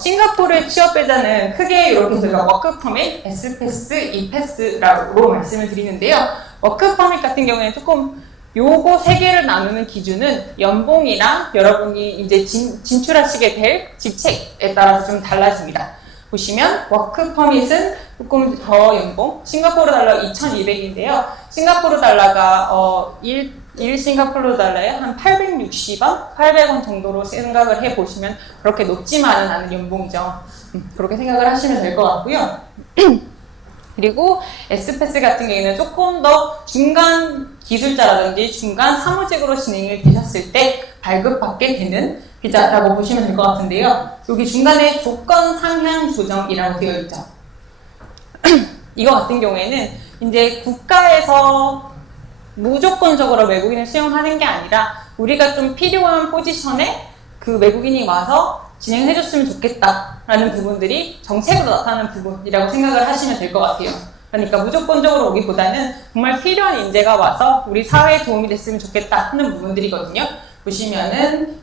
싱가포르의 취업배자는 크게 이렇게 저희가 워크퍼밋, S패스, E패스라고 말씀을 드리는데요. 워크퍼밋 같은 경우에는 조금 요거 세 개를 나누는 기준은 연봉이랑 여러분이 이제 진출하시게 될 직책에 따라서 좀 달라집니다. 보시면 워크퍼밋은 조금 더 연봉, 싱가포르 달러 2,200인데요. 싱가포르 달러가 1 싱가포르 달러에 한 860원, 800원 정도로 생각을 해보시면 그렇게 높지만은 않은 연봉이죠. 그렇게 생각을 하시면 될 것 같고요. 그리고 S패스 같은 경우에는 조금 더 중간 기술자라든지 중간 사무직으로 진행이 되셨을 때 발급받게 되는 비자라고 보시면 될 것 같은데요. 여기 중간에 조건 상향 조정이라고 되어 있죠. 이거 같은 경우에는 이제 국가에서 무조건적으로 외국인을 수용하는 게 아니라 우리가 좀 필요한 포지션에 그 외국인이 와서 진행해줬으면 좋겠다라는 부분들이 정책으로 나타나는 부분이라고 생각을 하시면 될 것 같아요. 그러니까 무조건적으로 오기보다는 정말 필요한 인재가 와서 우리 사회에 도움이 됐으면 좋겠다 하는 부분들이거든요. 보시면은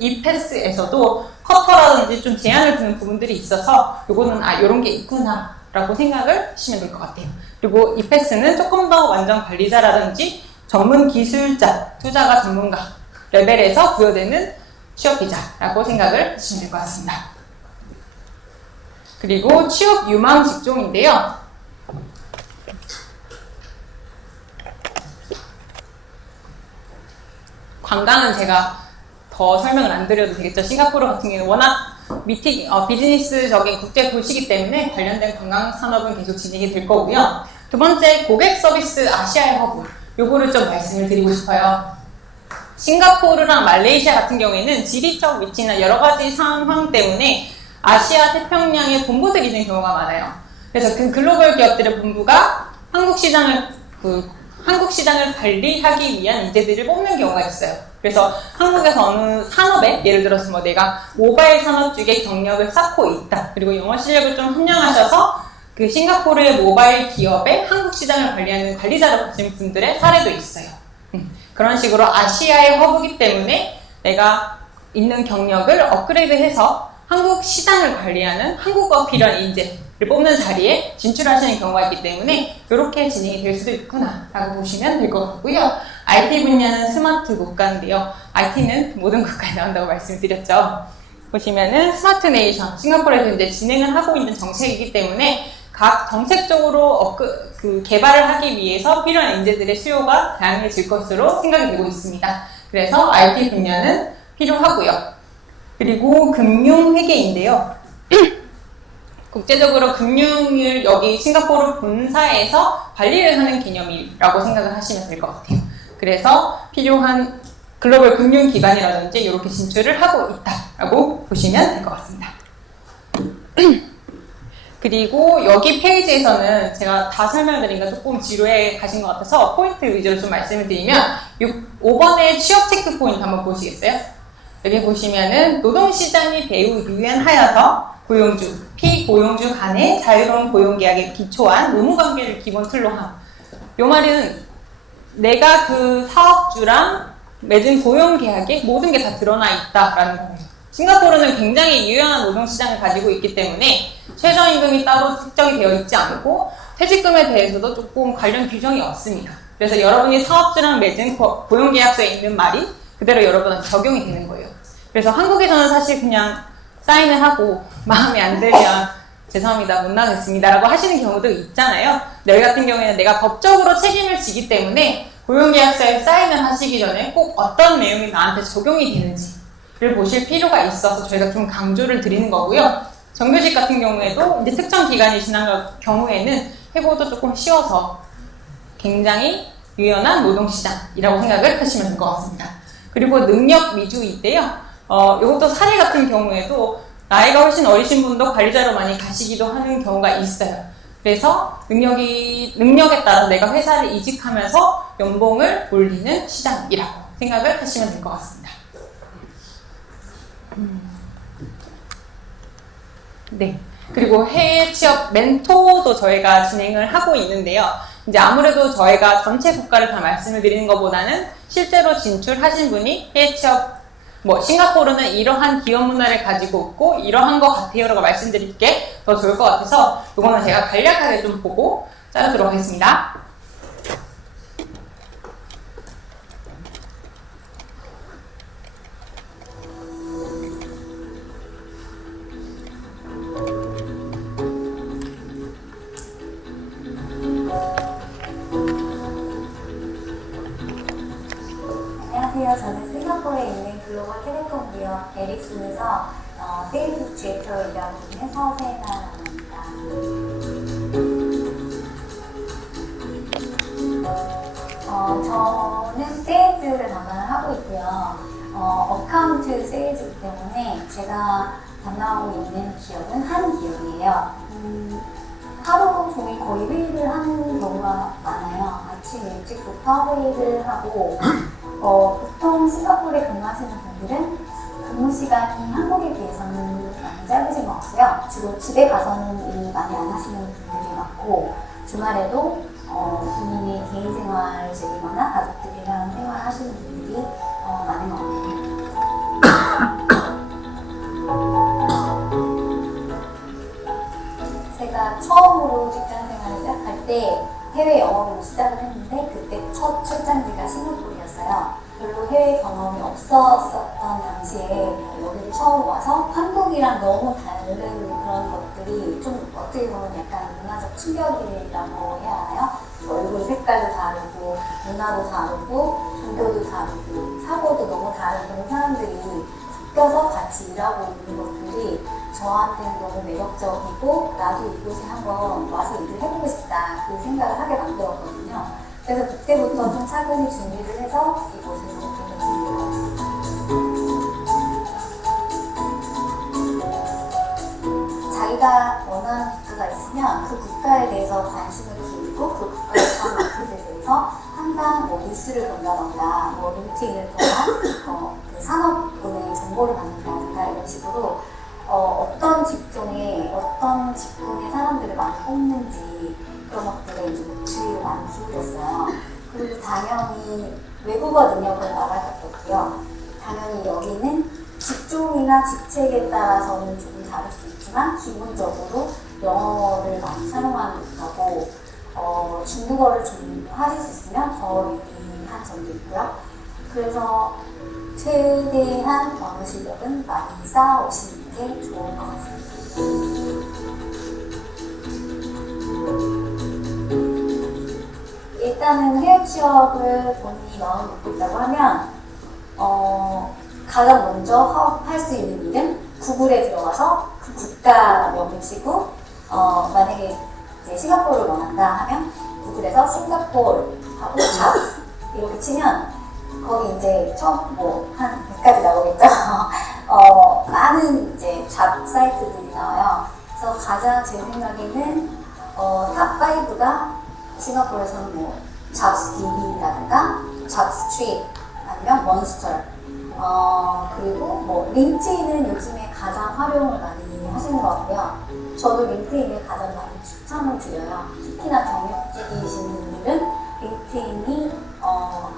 이패스에서도 커터라든지 좀 제한을 두는 부분들이 있어서 요거는 요런 게 있구나 라고 생각을 하시면 될 것 같아요. 그리고 이패스는 조금 더 완전 관리자라든지 전문 기술자, 투자가 전문가 레벨에서 부여되는 취업 비자라고 생각을 하시면 될 것 같습니다. 그리고 취업 유망 직종인데요. 관광은 제가 더 설명을 안 드려도 되겠죠. 싱가포르 같은 경우는 워낙 비즈니스적인 국제 도시이기 때문에 관련된 관광 산업은 계속 진행이 될 거고요. 두 번째, 고객 서비스 아시아의 허브. 요거를 좀 말씀을 드리고 싶어요. 싱가포르랑 말레이시아 같은 경우에는 지리적 위치나 여러 가지 상황 때문에 아시아 태평양에 본부들이 있는 경우가 많아요. 그래서 그 글로벌 기업들의 본부가 한국 시장을 관리하기 위한 인재들을 뽑는 경우가 있어요. 그래서 한국에서 어느 산업에 예를 들어서 내가 모바일 산업 쪽에 경력을 쌓고 있다. 그리고 영어 실력을 좀 함양하셔서 그 싱가포르의 모바일 기업의 한국 시장을 관리하는 관리자로 가신 분들의 사례도 있어요. 그런 식으로 아시아의 허브이기 때문에 내가 있는 경력을 업그레이드해서 한국 시장을 관리하는 한국어 필요한 인재를 뽑는 자리에 진출하시는 경우가 있기 때문에 이렇게 진행이 될 수도 있구나 라고 보시면 될 것 같고요. IT 분야는 스마트 국가인데요. IT는 모든 국가에 나온다고 말씀드렸죠. 보시면은 스마트 네이션, 싱가포르에서 이제 진행을 하고 있는 정책이기 때문에 각 정책적으로 개발을 하기 위해서 필요한 인재들의 수요가 다양해질 것으로 생각이 되고 있습니다. 그래서 IT 분야는 필요하고요. 그리고 금융회계인데요. 국제적으로 금융을 여기 싱가포르 본사에서 관리를 하는 개념이라고 생각을 하시면 될 것 같아요. 그래서 필요한 글로벌 금융기관이라든지 이렇게 진출을 하고 있다라고 보시면 될 것 같습니다. 그리고 여기 페이지에서는 제가 다 설명드리니까 조금 지루해 가신 것 같아서 포인트 위주로 좀 말씀을 드리면 5번의 취업 체크 포인트 한번 보시겠어요? 여기 보시면은 노동시장이 매우 유연하여서 고용주, 피고용주 간의 자유로운 고용계약에 기초한 노무관계를 기본 틀로 함. 요 말은 내가 그 사업주랑 맺은 고용계약에 모든 게 다 드러나 있다라는 거예요. 싱가포르는 굉장히 유연한 노동시장을 가지고 있기 때문에 최저임금이 따로 특정이 되어 있지 않고 퇴직금에 대해서도 조금 관련 규정이 없습니다. 그래서 여러분이 사업주랑 맺은 고용계약서에 있는 말이 그대로 여러분한테 적용이 되는 거예요. 그래서 한국에서는 사실 그냥 사인을 하고 마음에 안 들면 죄송합니다, 못 나가겠습니다 라고 하시는 경우도 있잖아요. 여기 같은 경우에는 내가 법적으로 책임을 지기 때문에 고용계약서에 사인을 하시기 전에 꼭 어떤 내용이 나한테 적용이 되는지를 보실 필요가 있어서 저희가 좀 강조를 드리는 거고요. 정규직 같은 경우에도 이제 특정 기간이 지난 경우에는 해고도 조금 쉬워서 굉장히 유연한 노동시장이라고 생각을 하시면 될 것 같습니다. 그리고 능력 위주인데요. 이것도 사례 같은 경우에도 나이가 훨씬 어리신 분도 관리자로 많이 가시기도 하는 경우가 있어요. 그래서 능력에 따라 내가 회사를 이직하면서 연봉을 올리는 시장이라고 생각을 하시면 될 것 같습니다. 네. 그리고 해외 취업 멘토도 저희가 진행을 하고 있는데요. 이제 아무래도 저희가 전체 국가를 다 말씀을 드리는 것보다는 실제로 진출하신 분이 해외 취업, 싱가포르는 이러한 기업 문화를 가지고 있고 이러한 것 같아요라고 말씀드릴 게 더 좋을 것 같아서 이거는 제가 간략하게 좀 보고 자르도록 하겠습니다. 안녕하세요. 저는 싱가포르에 있는 글로벌 텔레콤 기업 에릭슨에서 세일즈 디렉터이라고 해서 생활합니다. 저는 세일즈를 담당을 하고 있고요. 어카운트 세일즈이기 때문에 제가 담당하고 있는 기업은 한 기업이에요. 하루 종일 거의 회의를 하는 경우가 많아요. 아침 일찍부터 회의를 하고 보통 싱가포르에 근무하시는 분들은 근무 시간이 한국에 비해서는 많이 짧으신 것 같고요. 주로 집에 가서는 일 많이 안 하시는 분들이 많고 주말에도 본인의 개인 생활을 즐기거나 가족들이랑 생활하시는 분들이 많은 것 같아요. 제가 처음으로 직장 생활을 시작할 때 해외 영어로 시작을 했는데 그때 첫 출장지가 싱가포르였어요. 별로 해외 경험이 없었던 당시에 여기를 처음 와서 한국이랑 너무 다른 그런 것들이 좀 어떻게 보면 약간 문화적 충격이라고 해야 하나요? 얼굴 색깔도 다르고 문화도 다르고 종교도 다르고 사고도 너무 다른 그런 사람들이 섞여서 같이 일하고 있는 것들이 저한테는 너무 매력적이고 나도 이곳에 한번 와서 일을 해보고 싶다 그 생각을 하게 만들었거든요. 그래서 그때부터 좀 차근히 준비를 해서 이곳에서 오게 됐습니다. 자기가 원하는 국가가 있으면 그 국가에 대해서 관심을 기울이고 그 국가의 전 마켓에 대해서 항상 뉴스를 본다던가 링크인을 통한 그 산업군의 정보를 받는다든가 이런 식으로 어떤 직종에 어떤 직군의 사람들을 많이 뽑는지 그런 것들에 좀 주의를 많이 기울였어요. 그리고 당연히 외국어 능력을 말할 것도 없고요. 당연히 여기는 직종이나 직책에 따라서는 조금 다를 수 있지만 기본적으로 영어를 많이 사용하는 국가고 중국어를 좀 하실 수 있으면 더 유리한 점도 있고요. 그래서 최대한 언어 실력은 많이 쌓아오시는 게 좋은 것 같습니다. 일단은 해외 취업을 본인이 마음을 먹고 있다고 하면 가장 먼저 할 수 있는 일은 구글에 들어가서 그 국가명을 치고 만약에 이제 싱가포르를 원한다 하면 구글에서 싱가포르 하고 잡 이렇게 치면 거기 이제 처음 한 100가지 나오겠죠. 많은 이제 잡 사이트들이 나와요. 그래서 가장 제 생각에는 탑 5가 싱가포르에서는 잡스DB라든가 잡스트릿 아니면 몬스터 그리고 링크인은 요즘에 가장 활용을 많이 하시는 것 같고요. 저도 링크인을 가장 많이 추천을 드려요. 특히나 경력직이신 분들은 링크인이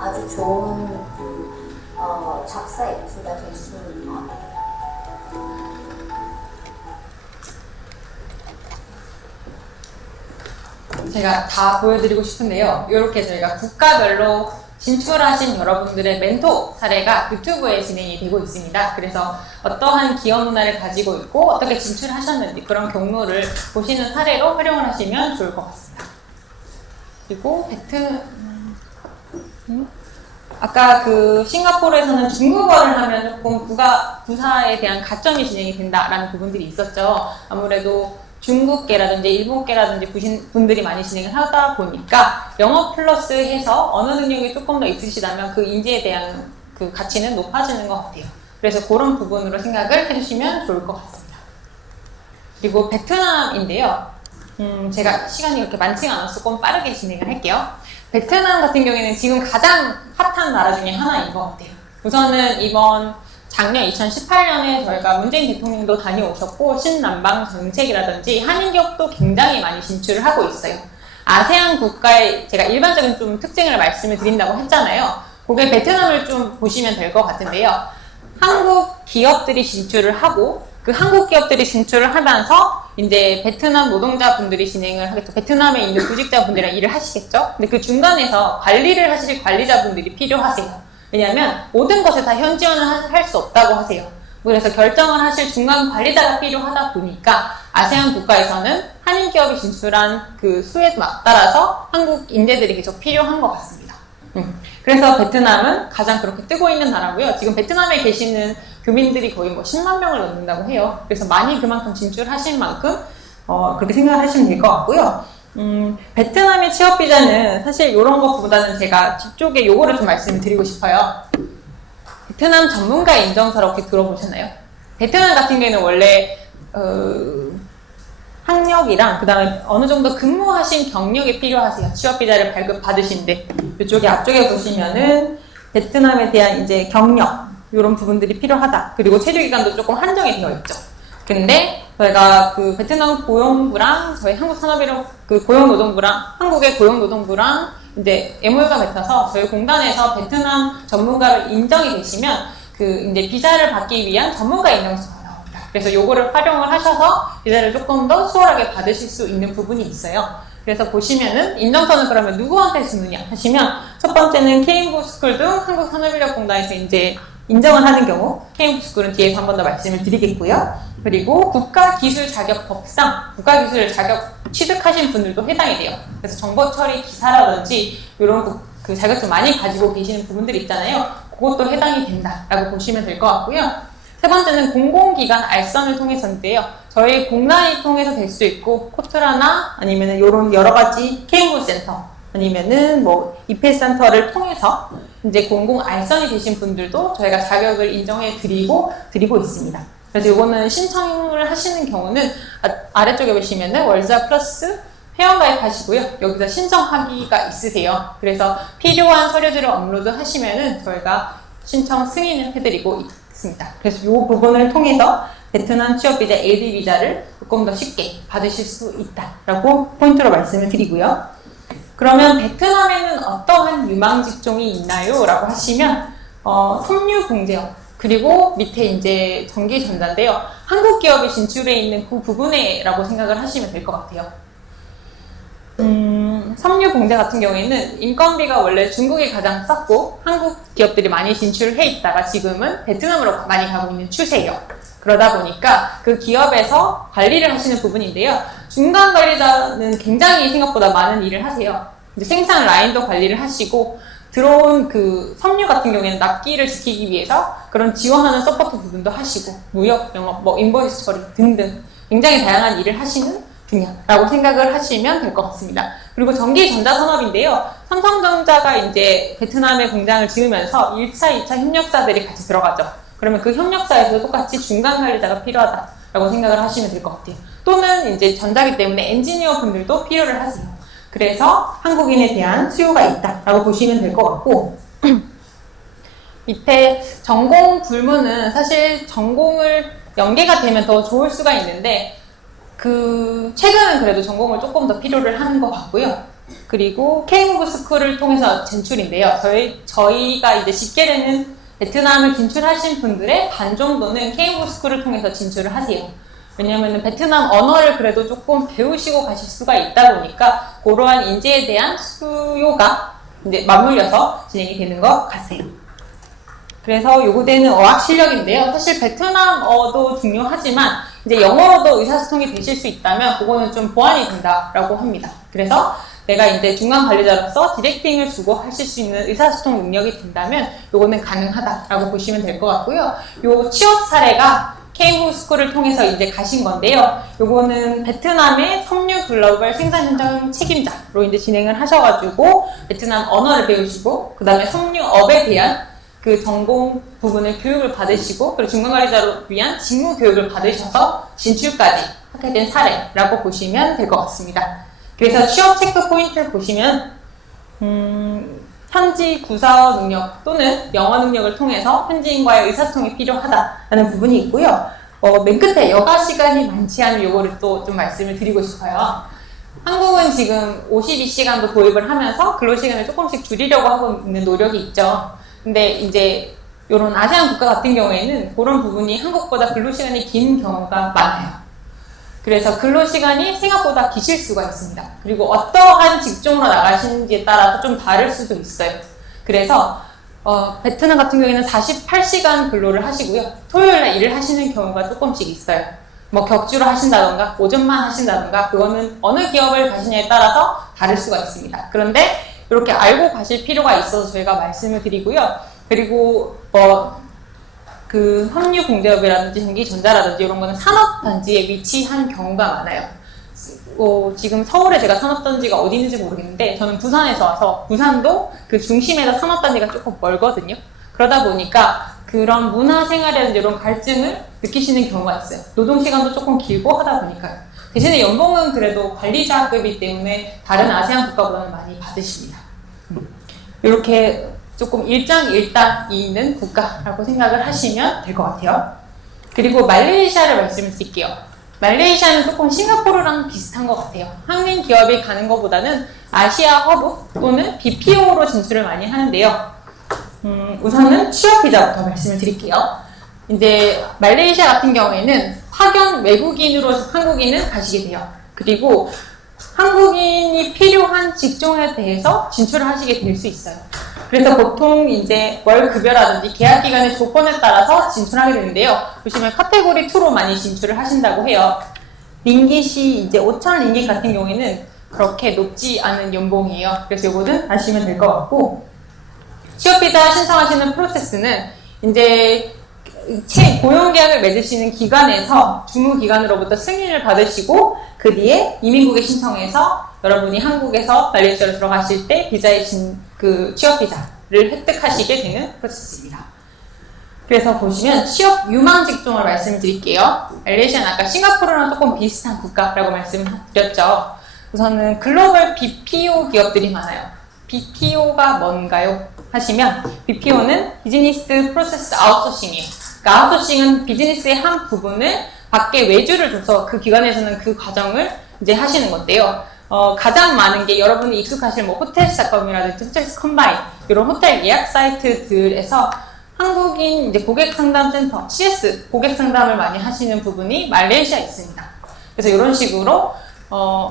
아주 좋은 잡 사이트가 될 수 있는 것 같아요. 제가 다 보여드리고 싶은데요. 이렇게 저희가 국가별로 진출하신 여러분들의 멘토 사례가 유튜브에 진행이 되고 있습니다. 그래서 어떠한 기업 문화를 가지고 있고 어떻게 진출하셨는지 그런 경로를 보시는 사례로 활용을 하시면 좋을 것 같습니다. 그리고 아까 그 싱가포르에서는 중국어를 하면 조금 부사에 대한 가점이 진행이 된다라는 부분들이 있었죠. 아무래도 중국계라든지 일본계라든지 분들이 많이 진행을 하다 보니까 영어 플러스 해서 언어 능력이 조금 더 있으시다면 그 인지에 대한 그 가치는 높아지는 것 같아요. 그래서 그런 부분으로 생각을 해주시면 좋을 것 같습니다. 그리고 베트남인데요. 제가 시간이 그렇게 많지가 않아서 조금 빠르게 진행을 할게요. 베트남 같은 경우에는 지금 가장 핫한 나라 중에 하나인 것 같아요. 우선은 이번 작년 2018년에 저희가 문재인 대통령도 다녀오셨고 신남방 정책이라든지 한인기업도 굉장히 많이 진출을 하고 있어요. 아세안 국가의 제가 일반적인 좀 특징을 말씀을 드린다고 했잖아요. 그게 베트남을 좀 보시면 될 것 같은데요. 한국 기업들이 진출을 하고 그 한국 기업들이 진출을 하면서 이제 베트남 노동자분들이 진행을 하겠죠. 베트남에 있는 구직자분들이랑 일을 하시겠죠. 근데 그 중간에서 관리를 하실 관리자분들이 필요하세요. 왜냐하면 모든 것을 다 현지화는 할 수 없다고 하세요. 그래서 결정을 하실 중간 관리자가 필요하다 보니까 아세안 국가에서는 한인 기업이 진출한 그 수에 따라서 한국 인재들이 계속 필요한 것 같습니다. 그래서 베트남은 가장 그렇게 뜨고 있는 나라고요. 지금 베트남에 계시는 교민들이 거의 뭐 10만 명을 넘는다고 해요. 그래서 많이 그만큼 진출하신 만큼 그렇게 생각하시면 될 것 같고요. 베트남의 취업 비자는 사실 이런 것보다는 제가 뒤쪽에 요거를 좀 말씀을 드리고 싶어요. 베트남 전문가 인정서라고 혹시 들어보셨나요? 베트남 같은 경우에는 원래 학력이랑 그 다음에 어느 정도 근무하신 경력이 필요하세요. 취업 비자를 발급받으신데 이쪽에 앞쪽에 보시면은 베트남에 대한 이제 경력 이런 부분들이 필요하다. 그리고 체류 기간도 조금 한정이 되어 있죠. 근데 저희가 그 베트남 고용부랑 저희 한국산업인력 그 고용노동부랑 한국의 고용노동부랑 이제 MOU가 맺혀서 저희 공단에서 베트남 전문가를 인정이 되시면 그 이제 비자를 받기 위한 전문가 인정서가 나옵니다. 그래서 요거를 활용을 하셔서 비자를 조금 더 수월하게 받으실 수 있는 부분이 있어요. 그래서 보시면은 인정서는 그러면 누구한테 주느냐 하시면 첫 번째는 케임부스쿨 등 한국산업인력공단에서 이제 인정을 하는 경우 케임부스쿨은 뒤에서 한 번 더 말씀을 드리겠고요. 그리고 국가기술자격법상 국가기술 자격 취득하신 분들도 해당이 돼요. 그래서 정보처리 기사라든지 이런 그 자격증 많이 가지고 계시는 부분들이 있잖아요. 그것도 해당이 된다라고 보시면 될 것 같고요. 세 번째는 공공기관 알선을 통해서인데요. 저희 공단이 통해서 될 수 있고 코트라나 아니면은 이런 여러 가지 케임부센터 아니면은 뭐 입회센터를 통해서 이제 공공 알선이 되신 분들도 저희가 자격을 인정해 드리고 있습니다. 그래서 이거는 신청을 하시는 경우는 아래쪽에 보시면은 월자 플러스 회원가입 하시고요. 여기서 신청하기가 있으세요. 그래서 필요한 서류들을 업로드 하시면은 저희가 신청 승인을 해드리고 있습니다. 그래서 이 부분을 통해서 베트남 취업비자 AD 비자를 조금 더 쉽게 받으실 수 있다라고 포인트로 말씀을 드리고요. 그러면 베트남에는 어떠한 유망 직종이 있나요? 라고 하시면 섬유공제업 그리고 밑에 이제 전기전자인데요. 한국 기업이 진출해 있는 그 부분에라고 생각을 하시면 될 것 같아요. 섬유공제 같은 경우에는 인건비가 원래 중국이 가장 쌌고 한국 기업들이 많이 진출해 있다가 지금은 베트남으로 많이 가고 있는 추세예요. 그러다 보니까 그 기업에서 관리를 하시는 부분인데요. 중간 관리자는 굉장히 생각보다 많은 일을 하세요. 이제 생산 라인도 관리를 하시고 들어온 그 섬유 같은 경우에는 납기를 지키기 위해서 그런 지원하는 서포트 부분도 하시고 무역, 영업, 뭐 인보이스 처리 등등 굉장히 다양한 일을 하시는 분야라고 생각을 하시면 될 것 같습니다. 그리고 전기전자산업인데요. 삼성전자가 이제 베트남에 공장을 지으면서 1차, 2차 협력사들이 같이 들어가죠. 그러면 그 협력사에서도 똑같이 중간 관리자가 필요하다라고 생각을 하시면 될 것 같아요. 또는 이제 전자기 때문에 엔지니어 분들도 필요를 하세요. 그래서 한국인에 대한 수요가 있다라고 보시면 될 것 같고 밑에 전공 불문은 사실 전공을 연계가 되면 더 좋을 수가 있는데 최근은 그래도 전공을 조금 더 필요를 하는 것 같고요. 그리고 K-무브 스쿨을 통해서 진출인데요. 저희가 이제 집계되는 베트남을 진출하신 분들의 반 정도는 K-무브 스쿨을 통해서 진출을 하세요. 왜냐하면 베트남 언어를 그래도 조금 배우시고 가실 수가 있다 보니까 그러한 인재에 대한 수요가 이제 맞물려서 진행이 되는 것 같아요. 그래서 요거대는 어학 실력인데요. 사실 베트남어도 중요하지만 이제 영어로도 의사소통이 되실 수 있다면 그거는 좀 보완이 된다라고 합니다. 그래서 내가 이제 중간 관리자로서 디렉팅을 주고 하실 수 있는 의사소통 능력이 된다면 요거는 가능하다라고 보시면 될 것 같고요. 요 취업 사례가 케이후 스쿨을 통해서 이제 가신 건데요. 요거는 베트남의 섬유 글로벌 생산 현장 책임자로 이제 진행을 하셔가지고 베트남 언어를 배우시고 그 다음에 섬유업에 대한 그 전공 부분을 교육을 받으시고 그리고 중간관리자로 위한 직무 교육을 받으셔서 진출까지 하게 된 사례라고 보시면 될 것 같습니다. 그래서 취업 체크 포인트를 보시면 현지 구사 능력 또는 영어 능력을 통해서 현지인과의 의사소통이 필요하다라는 부분이 있고요. 맨 끝에 여가 시간이 많지 않은 요거를 또 좀 말씀을 드리고 싶어요. 한국은 지금 52시간도 도입을 하면서 근로시간을 조금씩 줄이려고 하고 있는 노력이 있죠. 근데 이제 이런 아세안 국가 같은 경우에는 그런 부분이 한국보다 근로시간이 긴 경우가 많아요. 그래서 근로시간이 생각보다 기실 수가 있습니다. 그리고 어떠한 직종으로 나가시는지에 따라서 좀 다를 수도 있어요. 그래서 베트남 같은 경우에는 48시간 근로를 하시고요. 토요일날 일을 하시는 경우가 조금씩 있어요. 뭐 격주로 하신다던가 오전만 하신다던가 그거는 어느 기업을 가시냐에 따라서 다를 수가 있습니다. 그런데 이렇게 알고 가실 필요가 있어서 저희가 말씀을 드리고요. 그리고 그 섬유공대업이라든지 전기전자라든지 이런 거는 산업단지에 위치한 경우가 많아요. 지금 서울에 제가 산업단지가 어디 있는지 모르겠는데 저는 부산에서 와서 부산도 그 중심에서 산업단지가 조금 멀거든요. 그러다 보니까 그런 문화생활이라든지 이런 갈증을 느끼시는 경우가 있어요. 노동시간도 조금 길고 하다 보니까요. 대신에 연봉은 그래도 관리자급이기 때문에 다른 아세안 국가보다는 많이 받으십니다. 이렇게 조금 일장일단이 있는 국가라고 생각을 하시면 될 것 같아요. 그리고 말레이시아를 말씀을 드릴게요. 말레이시아는 조금 싱가포르랑 비슷한 것 같아요. 한국 기업이 가는 것보다는 아시아 허브 또는 BPO로 진출을 많이 하는데요. 우선은 취업 비자부터 말씀을 드릴게요. 이제 말레이시아 같은 경우에는 파견 외국인으로 한국인은 가시게 돼요. 그리고 한국인이 필요한 직종에 대해서 진출을 하시게 될 수 있어요. 그래서 보통 이제 월 급여라든지 계약 기간의 조건에 따라서 진출하게 되는데요. 보시면 카테고리 2로 많이 진출을 하신다고 해요. 링깃이 이제 5,000 링깃 같은 경우에는 그렇게 높지 않은 연봉이에요. 그래서 이거는 아시면 될 것 같고, 취업비자 신청하시는 프로세스는 이제 고용계약을 맺으시는 기관에서 주무기관으로부터 승인을 받으시고 그 뒤에 이민국에 신청해서 여러분이 한국에서 말레이시아로 들어가실 때 비자의 그 취업비자를 혜택하시게 되는 프로세스입니다. 그래서 보시면 취업 유망 직종을 말씀드릴게요. 말레이시아는 아까 싱가포르랑 조금 비슷한 국가라고 말씀드렸죠. 우선은 글로벌 BPO 기업들이 많아요. BPO가 뭔가요? 하시면 BPO는 비즈니스 프로세스 아웃소싱이에요. 그러니까 아웃소싱은 비즈니스의 한 부분을 밖에 외주를 줘서 그 기관에서는 그 과정을 이제 하시는 건데요. 가장 많은 게 여러분이 익숙하실 뭐 호텔닷컴이라든지 호텔스 컴바인 이런 호텔 예약 사이트들에서 한국인 이제 고객 상담 센터 CS 고객 상담을 많이 하시는 부분이 말레이시아에 있습니다. 그래서 이런 식으로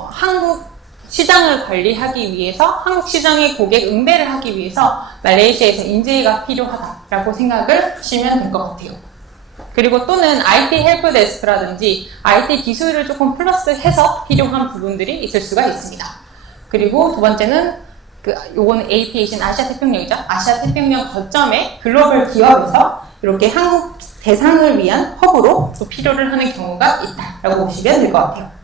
한국 시장을 관리하기 위해서 한국 시장의 고객 응대를 하기 위해서 말레이시아에서 인재가 필요하다라고 생각을 하시면 될 것 같아요. 그리고 또는 IT 헬프데스크라든지 IT 기술을 조금 플러스해서 필요한 부분들이 있을 수가 있습니다. 그리고 두 번째는 요거는 APAC는 아시아 태평양이죠. 아시아 태평양 거점의 글로벌 기업에서 이렇게 한국 대상을 위한 허브로 또 필요를 하는 경우가 있다라고 보시면 될 것 같아요.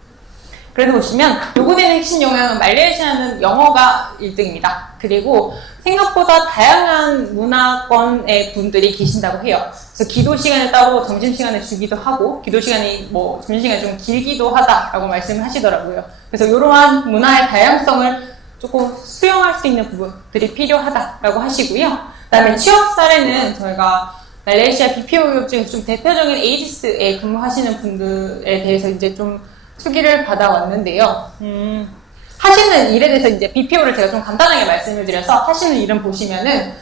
그래서 보시면 요구되는 핵심 영역은 말레이시아는 영어가 1등입니다. 그리고 생각보다 다양한 문화권의 분들이 계신다고 해요. 그래서 기도 시간에 따로 점심시간에 주기도 하고 기도 시간이 뭐 점심시간이 좀 길기도 하다라고 말씀을 하시더라고요. 그래서 이러한 문화의 다양성을 조금 수용할 수 있는 부분들이 필요하다라고 하시고요. 그 다음에 취업 사례는 저희가 말레이시아 BPO 기업 중에 좀 대표적인 에이지스에 근무하시는 분들에 대해서 이제 좀 수기를 받아왔는데요. 하시는 일에 대해서 이제 BPO를 제가 좀 간단하게 말씀을 드려서 하시는 일은 보시면은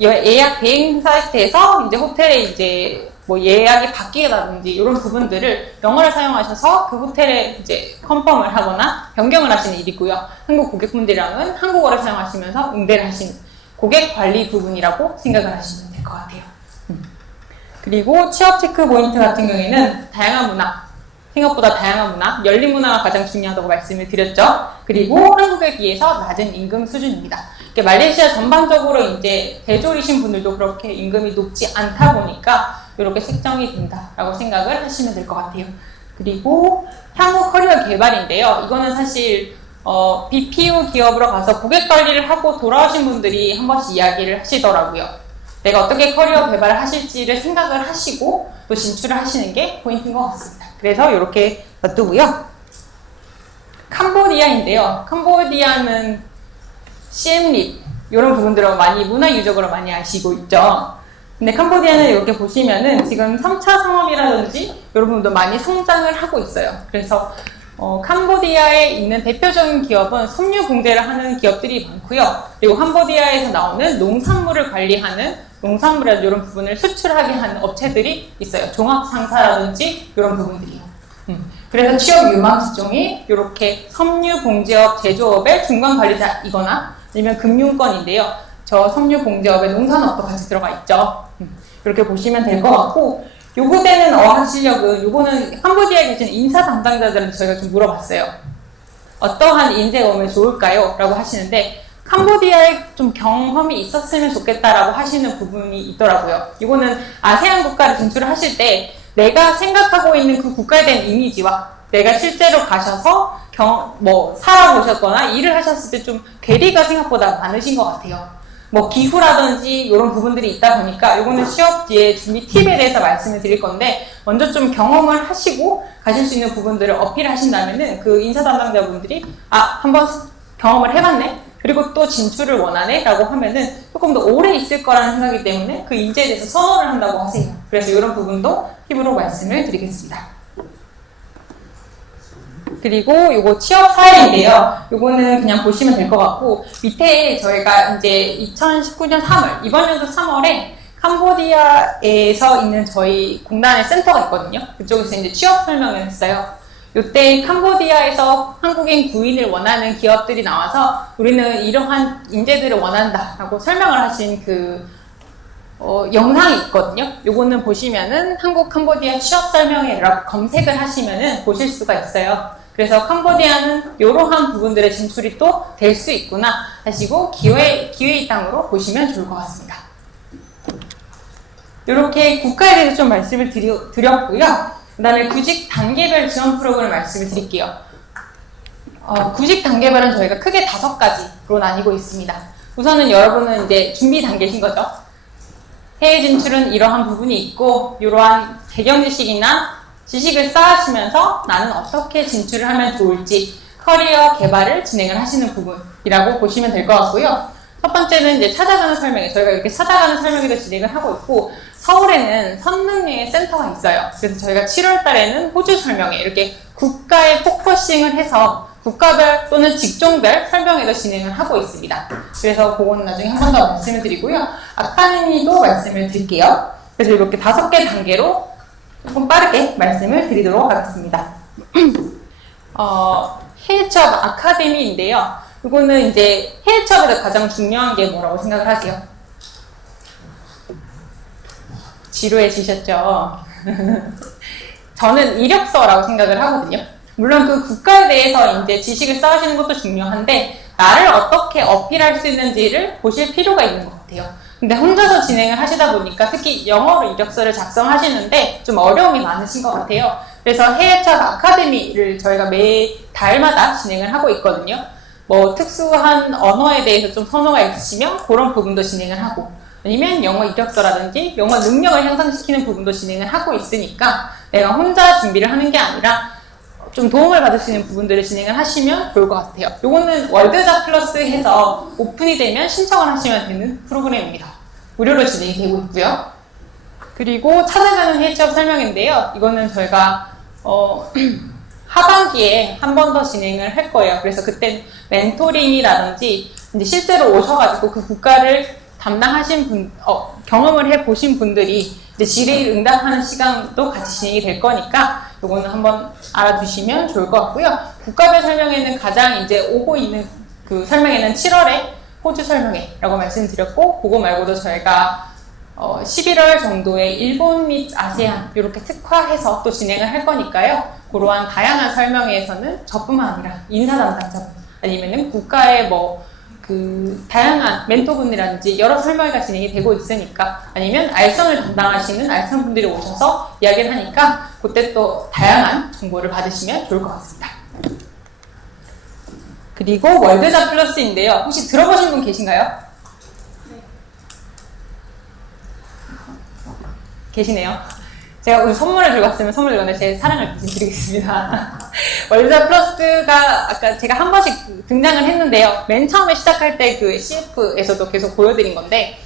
예약 대행 사이트에서 이제 호텔에 이제 뭐 예약이 바뀌다든지 이런 부분들을 영어를 사용하셔서 그 호텔에 이제 컨펌을 하거나 변경을 하시는 일이고요. 한국 고객분들이랑은 한국어를 사용하시면서 응대를 하시는 고객 관리 부분이라고 생각을 하시면 될 것 같아요. 그리고 취업 체크 포인트 같은 경우에는 다양한 문화, 생각보다 다양한 문화, 열린 문화가 가장 중요하다고 말씀을 드렸죠. 그리고 한국에 비해서 낮은 임금 수준입니다. 말레이시아 전반적으로 이제 대졸이신 분들도 그렇게 임금이 높지 않다 보니까 이렇게 책정이 된다라고 생각을 하시면 될 것 같아요. 그리고 향후 커리어 개발인데요. 이거는 사실 BPO 기업으로 가서 고객 관리를 하고 돌아오신 분들이 한 번씩 이야기를 하시더라고요. 내가 어떻게 커리어 개발을 하실지를 생각을 하시고 또 진출을 하시는 게 포인트인 것 같습니다. 그래서 이렇게 놔두고요. 캄보디아인데요. 캄보디아는 시엠립 이런 부분들을 많이 문화 유적으로 많이 아시고 있죠. 근데 캄보디아는 이렇게 보시면은 지금 3차 산업이라든지 이런 부분도 많이 성장을 하고 있어요. 그래서 캄보디아에 있는 대표적인 기업은 섬유 봉제를 하는 기업들이 많고요. 그리고 캄보디아에서 나오는 농산물을 관리하는 농산물이라든지 이런 부분을 수출하게 하는 업체들이 있어요. 종합상사라든지 이런 부분들이요. 그래서 취업 유망 직종이 이렇게 섬유 봉제업 제조업의 중간 관리자이거나 아니면 금융권인데요. 저 섬유 봉제업의 농산업도 같이 들어가 있죠. 이렇게 보시면 될 것 같고, 요구되는 어학 실력은, 요거는 캄보디아에 계신 인사 담당자들한테 저희가 좀 물어봤어요. 어떠한 인재가 오면 좋을까요? 라고 하시는데, 캄보디아에 좀 경험이 있었으면 좋겠다라고 하시는 부분이 있더라고요. 이거는 아세안 국가를 진출을 하실 때 내가 생각하고 있는 그 국가에 대한 이미지와 내가 실제로 가셔서 살아보셨거나 일을 하셨을 때 좀 괴리가 생각보다 많으신 것 같아요. 뭐 기후라든지 이런 부분들이 있다 보니까 이거는 취업 뒤에 준비 팁에 대해서 말씀을 드릴 건데, 먼저 좀 경험을 하시고 가실 수 있는 부분들을 어필하신다면은 그 인사 담당자분들이 한번 경험을 해봤네? 그리고 또 진출을 원하네? 라고 하면은 조금 더 오래 있을 거라는 생각이기 때문에 그 인재에 대해서 선호를 한다고 하세요. 그래서 이런 부분도 팁으로 말씀을 드리겠습니다. 그리고 요거 취업 사례인데요. 요거는 그냥 보시면 될 것 같고, 밑에 저희가 이제 2019년 3월, 이번 연도 3월에 캄보디아에서 있는 저희 공단의 센터가 있거든요. 그쪽에서 이제 취업 설명을 했어요. 요때 캄보디아에서 한국인 구인을 원하는 기업들이 나와서 우리는 이러한 인재들을 원한다라고 설명을 하신 영상이 있거든요. 요거는 보시면은 한국 캄보디아 취업 설명회라고 검색을 하시면은 보실 수가 있어요. 그래서 캄보디아는 이러한 부분들의 진출이 또 될 수 있구나 하시고 기회의 땅으로 보시면 좋을 것 같습니다. 이렇게 국가에 대해서 좀 말씀을 드렸고요. 그 다음에 구직 단계별 지원 프로그램 말씀을 드릴게요. 구직 단계별은 저희가 크게 5가지로 나뉘고 있습니다. 우선은 여러분은 이제 준비 단계신 거죠. 해외 진출은 이러한 부분이 있고, 이러한 배경 지식이나 지식을 쌓으시면서 나는 어떻게 진출을 하면 좋을지 커리어 개발을 진행을 하시는 부분이라고 보시면 될 것 같고요. 첫 번째는 이제 찾아가는 설명회, 저희가 이렇게 찾아가는 설명회도 진행을 하고 있고, 서울에는 선릉리에 센터가 있어요. 그래서 저희가 7월 달에는 호주 설명회, 이렇게 국가에 포커싱을 해서 국가별 또는 직종별 설명회도 진행을 하고 있습니다. 그래서 그거는 나중에 한 번 더 말씀을 드리고요. 아카데미도 말씀을 드릴게요. 그래서 이렇게 5개 단계로 조금 빠르게 말씀을 드리도록 하겠습니다. 해외 취업 아카데미인데요. 이거는 이제 해외 취업에서 가장 중요한 게 뭐라고 생각을 하세요? 지루해지셨죠? 저는 이력서라고 생각을 하거든요. 물론 그 국가에 대해서 이제 지식을 쌓으시는 것도 중요한데, 나를 어떻게 어필할 수 있는지를 보실 필요가 있는 것 같아요. 근데 혼자서 진행을 하시다 보니까 특히 영어로 이력서를 작성하시는데 좀 어려움이 많으신 것 같아요. 그래서 해외 취업 아카데미를 저희가 매 달마다 진행을 하고 있거든요. 뭐 특수한 언어에 대해서 좀 선호가 있으시면 그런 부분도 진행을 하고, 아니면 영어 이력서라든지 영어 능력을 향상시키는 부분도 진행을 하고 있으니까 내가 혼자 준비를 하는 게 아니라 좀 도움을 받을 수 있는 부분들을 진행을 하시면 좋을 것 같아요. 요거는 월드잡 플러스 해서 오픈이 되면 신청을 하시면 되는 프로그램입니다. 무료로 진행이 되고 있고요. 그리고 찾아가는 해외 취업 설명인데요. 이거는 저희가 하반기에 한 번 더 진행을 할 거예요. 그래서 그때 멘토링이라든지 이제 실제로 오셔가지고 그 국가를 담당하신 경험을 해보신 분들이 이제 질의 응답하는 시간도 같이 진행이 될 거니까 요거는 한번 알아두시면 좋을 것 같고요. 국가별 설명회는 가장 이제 오고 있는 그 설명회는 7월에 호주 설명회라고 말씀드렸고, 그거 말고도 저희가 11월 정도에 일본 및 아세안 이렇게 특화해서 또 진행을 할 거니까요. 그러한 다양한 설명회에서는 저뿐만 아니라 인사 담당자분 아니면은 국가의 다양한 멘토분이라든지 여러 설명회가 진행이 되고 있으니까, 아니면 알선을 담당하시는 알선 분들이 오셔서 이야기를 하니까 그때 또 다양한 정보를 받으시면 좋을 것 같습니다. 그리고 월드자 플러스인데요. 혹시 들어보신 분 계신가요? 계시네요. 제가 오늘 선물을 들고 왔으면 선물을 드렸는데 제 사랑을 드리겠습니다. 월드자 플러스가 아까 제가 한 번씩 등장을 했는데요. 맨 처음에 시작할 때 그 CF에서도 계속 보여드린 건데,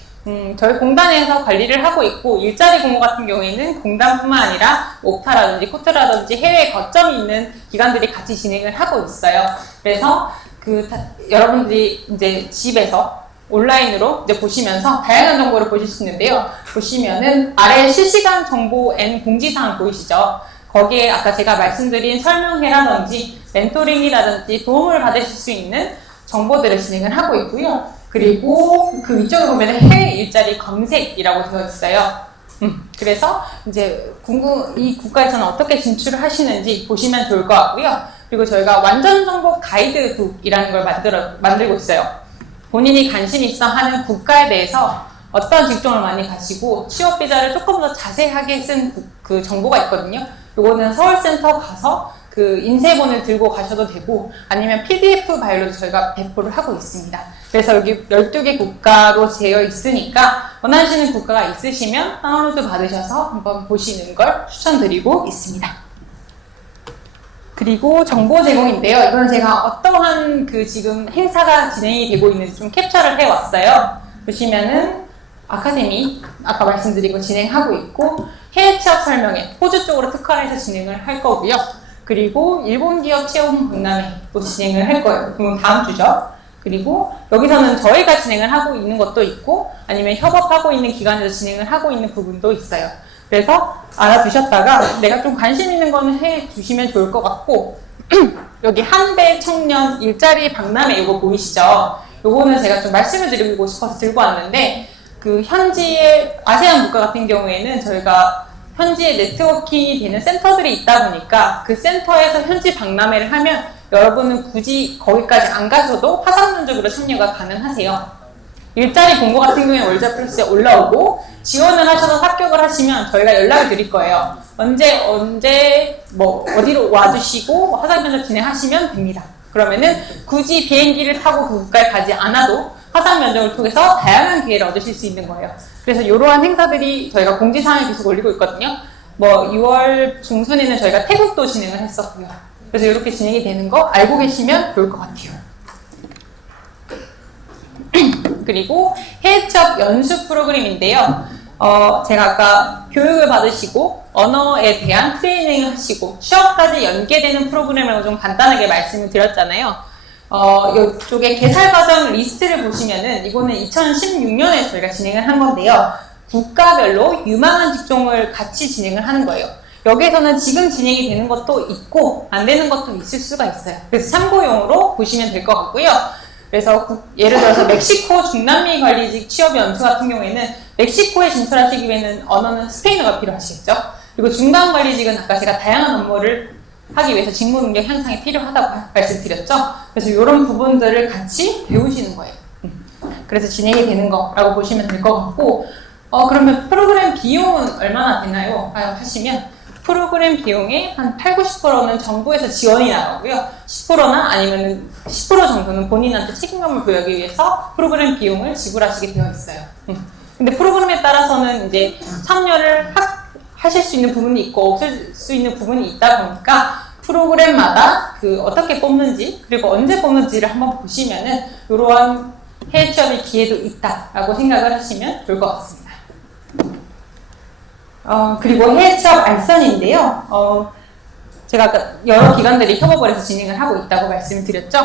저희 공단에서 관리를 하고 있고, 일자리 공모 같은 경우에는 공단뿐만 아니라 옥타라든지 코트라든지 해외에 거점이 있는 기관들이 같이 진행을 하고 있어요. 그래서 여러분들이 이제 집에서 온라인으로 이제 보시면서 다양한 정보를 보실 수 있는데요. 보시면은 아래 실시간 정보 N 공지사항 보이시죠? 거기에 아까 제가 말씀드린 설명회라든지 멘토링이라든지 도움을 받으실 수 있는 정보들을 진행을 하고 있고요. 그리고 그 위쪽에 보면 해외 일자리 검색이라고 되어 있어요. 그래서 이제 이 국가에서는 어떻게 진출을 하시는지 보시면 좋을 것 같고요. 그리고 저희가 완전 정보 가이드북이라는 걸 만들고 있어요. 본인이 관심 있어 하는 국가에 대해서 어떤 직종을 많이 가시고 취업 비자를 조금 더 자세하게 쓴 그 정보가 있거든요. 요거는 서울센터 가서 그 인쇄본을 들고 가셔도 되고, 아니면 PDF 파일로도 저희가 배포를 하고 있습니다. 그래서 여기 12개 국가로 되어 있으니까 원하시는 국가가 있으시면 다운로드 받으셔서 한번 보시는 걸 추천드리고 있습니다. 그리고 정보 제공인데요. 이건 제가 어떠한 지금 행사가 진행이 되고 있는지 좀 캡처를 해왔어요. 보시면은 아카데미, 아까 말씀드린 거 진행하고 있고, 해외 취업 설명회, 호주 쪽으로 특화해서 진행을 할 거고요. 그리고 일본 기업 체험 박람회도 진행을 할 거예요. 그럼 다음 주죠. 그리고 여기서는 저희가 진행을 하고 있는 것도 있고, 아니면 협업하고 있는 기관에서 진행을 하고 있는 부분도 있어요. 그래서 알아두셨다가 내가 좀 관심 있는 거는 해주시면 좋을 것 같고, 여기 한배 청년 일자리 박람회 이거 보이시죠? 요거는 제가 좀 말씀을 드리고 싶어서 들고 왔는데, 그 현지의 아세안 국가 같은 경우에는 저희가 현지에 네트워킹이 되는 센터들이 있다 보니까 그 센터에서 현지 박람회를 하면 여러분은 굳이 거기까지 안 가셔도 화상 면접으로 참여가 가능하세요. 일자리 공고 같은 경우에 월드자 플러스에 올라오고, 지원을 하셔서 합격을 하시면 저희가 연락을 드릴 거예요. 언제 어디로 와주시고 화상 면접 진행하시면 됩니다. 그러면은 굳이 비행기를 타고 그 국가에 가지 않아도 화상 면접을 통해서 다양한 기회를 얻으실 수 있는 거예요. 그래서 이러한 행사들이 저희가 공지사항에 계속 올리고 있거든요. 6월 중순에는 저희가 태국도 진행을 했었고요. 그래서 이렇게 진행이 되는 거 알고 계시면 좋을 것 같아요. 그리고 해외 취업 연수 프로그램인데요. 제가 아까 교육을 받으시고 언어에 대한 트레이닝을 하시고 취업까지 연계되는 프로그램이라고 좀 간단하게 말씀을 드렸잖아요. 이쪽에 개설 과정 리스트를 보시면은 이거는 2016년에 저희가 진행을 한 건데요. 국가별로 유망한 직종을 같이 진행을 하는 거예요. 여기에서는 지금 진행이 되는 것도 있고 안 되는 것도 있을 수가 있어요. 그래서 참고용으로 보시면 될 것 같고요. 그래서 예를 들어서 멕시코 중남미 관리직 취업 연수 같은 경우에는 멕시코에 진출하시기 위해서는 언어는 스페인어가 필요하시겠죠. 그리고 중간 관리직은 아까 제가 다양한 업무를 하기 위해서 직무 능력 향상이 필요하다고 말씀드렸죠. 그래서 이런 부분들을 같이 배우시는 거예요. 그래서 진행이 되는 거라고 보시면 될 것 같고, 그러면 프로그램 비용은 얼마나 되나요? 하시면 프로그램 비용의 한 80~90%는 정부에서 지원이 나가고요. 10%나 아니면 10% 정도는 본인한테 책임감을 부여하기 위해서 프로그램 비용을 지불하시게 되어 있어요. 근데 프로그램에 따라서는 이제 참여를 하실 수 있는 부분이 있고 없을 수 있는 부분이 있다 보니까 프로그램마다 어떻게 뽑는지 그리고 언제 뽑는지를 한번 보시면은 이러한 해외 취업의 기회도 있다라고 생각을 하시면 좋을 것 같습니다. 그리고 해외 취업 알선인데요. 제가 아까 여러 기관들이 협업을 해서 진행을 하고 있다고 말씀을 드렸죠.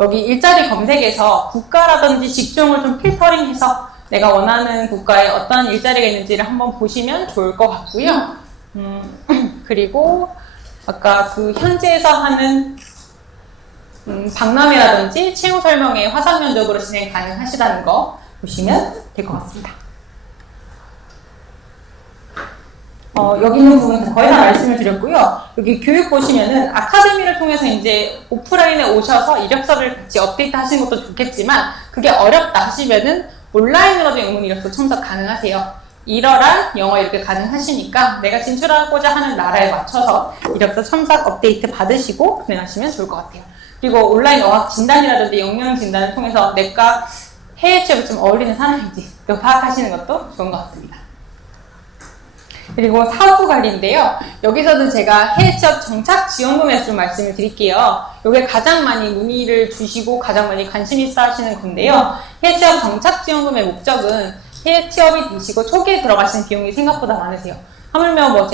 여기 일자리 검색에서 국가라든지 직종을 좀 필터링해서 내가 원하는 국가에 어떤 일자리가 있는지를 한번 보시면 좋을 것 같고요. 그리고 아까 그 현지에서 하는 박람회라든지 채용 설명회 화상 면접으로 진행 가능하시다는 거 보시면 될 것 같습니다. 여기 있는 부분은 거의 다 말씀을 드렸고요. 여기 교육 보시면은 아카데미를 통해서 이제 오프라인에 오셔서 이력서를 같이 업데이트 하시는 것도 좋겠지만 그게 어렵다 하시면은 온라인으로도 영문 이력서 첨삭 가능하세요. 일어란 영어 이렇게 가능하시니까 내가 진출하고자 하는 나라에 맞춰서 이력서 첨삭 업데이트 받으시고 진행하시면 좋을 것 같아요. 그리고 온라인 어학 진단이라든지 역량 진단을 통해서 내가 해외 취업에 좀 어울리는 사람인지 또 파악하시는 것도 좋은 것 같습니다. 그리고 사후 관리인데요. 여기서도 제가 해외 취업 정착 지원금에서 좀 말씀을 드릴게요. 이게 가장 많이 문의를 주시고 가장 많이 관심 있어 하시는 건데요. 해외 취업 정착 지원금의 목적은 해외 취업이 되시고 초기에 들어가시는 비용이 생각보다 많으세요. 하물며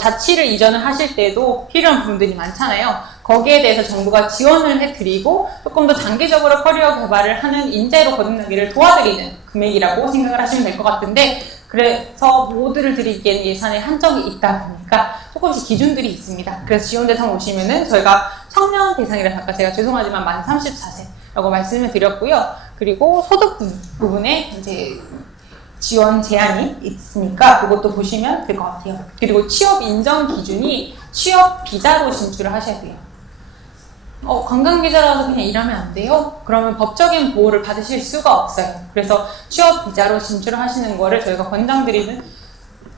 자취를 이전을 하실 때도 필요한 부분들이 많잖아요. 거기에 대해서 정부가 지원을 해드리고 조금 더 장기적으로 커리어 개발을 하는 인재로 거듭나기를 도와드리는 금액이라고 생각을 하시면 될 것 같은데 그래서 모두를 드리기에는 예산에 한정이 있다 보니까 조금씩 기준들이 있습니다. 그래서 지원 대상 오시면은 저희가 청년 대상이라서 아까 제가 죄송하지만 만 34세라고 말씀을 드렸고요. 그리고 소득 부분에 이제 지원 제한이 있으니까 그것도 보시면 될 것 같아요. 그리고 취업 인정 기준이 취업 비자로 진출을 하셔야 돼요. 관광 비자라서 그냥 일하면 안 돼요? 그러면 법적인 보호를 받으실 수가 없어요. 그래서 취업 비자로 진출을 하시는 거를 저희가 권장드리는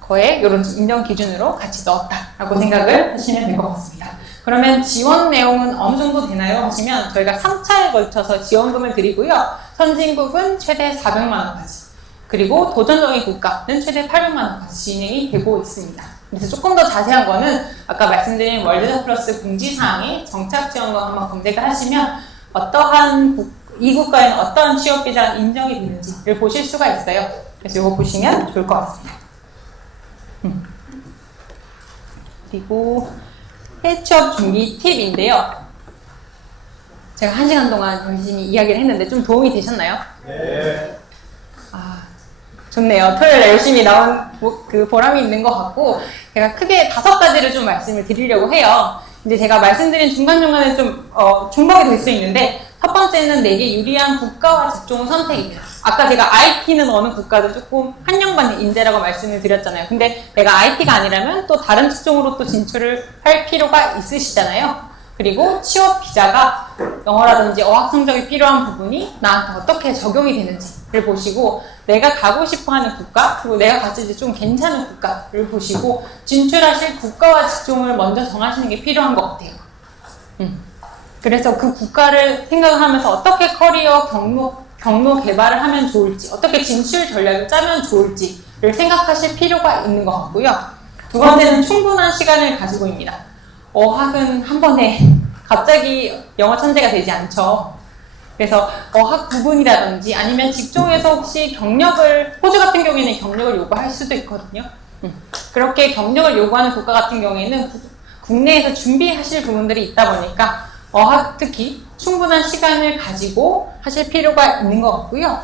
거에 이런 인정 기준으로 같이 넣었다라고 생각을 하시면 될 것 같습니다. 그러면 지원 내용은 어느 정도 되나요? 하시면 저희가 3차에 걸쳐서 지원금을 드리고요. 선진국은 최대 400만 원까지 그리고 도전적인 국가는 최대 800만 원까지 진행이 되고 있습니다. 그래서 조금 더 자세한 거는 아까 말씀드린 월드컵 플러스 공지사항에 정착지원금 한번 검색을 하시면 이 국가에는 어떤 취업비자가 인정이 되는지를 보실 수가 있어요. 그래서 이거 보시면 좋을 것 같습니다. 그리고 해외취업 준비 팁인데요. 제가 1시간 동안 열심히 이야기를 했는데 좀 도움이 되셨나요? 네. 좋네요. 토요일에 열심히 나온 그 보람이 있는 것 같고 제가 크게 5가지를 좀 말씀을 드리려고 해요. 이제 제가 말씀드린 중간중간에 좀 중복이 될 수 있는데 첫 번째는 내게 유리한 국가와 직종을 선택입니다. 아까 제가 IT는 어느 국가도 조금 한정받는 인재라고 말씀을 드렸잖아요. 근데 내가 IT가 아니라면 또 다른 직종으로 또 진출을 할 필요가 있으시잖아요. 그리고 취업 비자가 영어라든지 어학 성적이 필요한 부분이 나한테 어떻게 적용이 되는지를 보시고 내가 가고 싶어하는 국가 그리고 내가 갔을 때 좀 괜찮은 국가를 보시고 진출하실 국가와 직종을 먼저 정하시는 게 필요한 것 같아요. 그래서 그 국가를 생각을 하면서 어떻게 커리어 경로 개발을 하면 좋을지 어떻게 진출 전략을 짜면 좋을지를 생각하실 필요가 있는 것 같고요. 두 번째는 충분한 시간을 가지고입니다. 어학은 한 번에 갑자기 영어 천재가 되지 않죠. 그래서 어학 부분이라든지 아니면 직종에서 혹시 호주 같은 경우에는 경력을 요구할 수도 있거든요. 그렇게 경력을 요구하는 국가 같은 경우에는 국내에서 준비하실 부분들이 있다 보니까 어학 특히 충분한 시간을 가지고 하실 필요가 있는 것 같고요.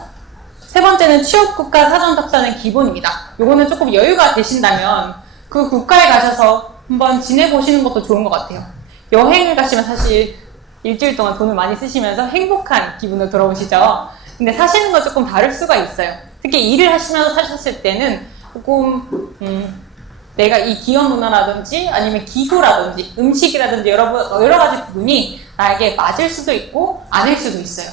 세 번째는 취업국가 사전 답사는 기본입니다. 요거는 조금 여유가 되신다면 그 국가에 가셔서 한번 지내보시는 것도 좋은 것 같아요. 여행을 가시면 사실 일주일 동안 돈을 많이 쓰시면서 행복한 기분으로 돌아오시죠. 근데 사시는 건 조금 다를 수가 있어요. 특히 일을 하시면서 사셨을 때는 조금 내가 이 기업 문화라든지 아니면 기후라든지 음식이라든지 여러 가지 부분이 나에게 맞을 수도 있고 아닐 수도 있어요.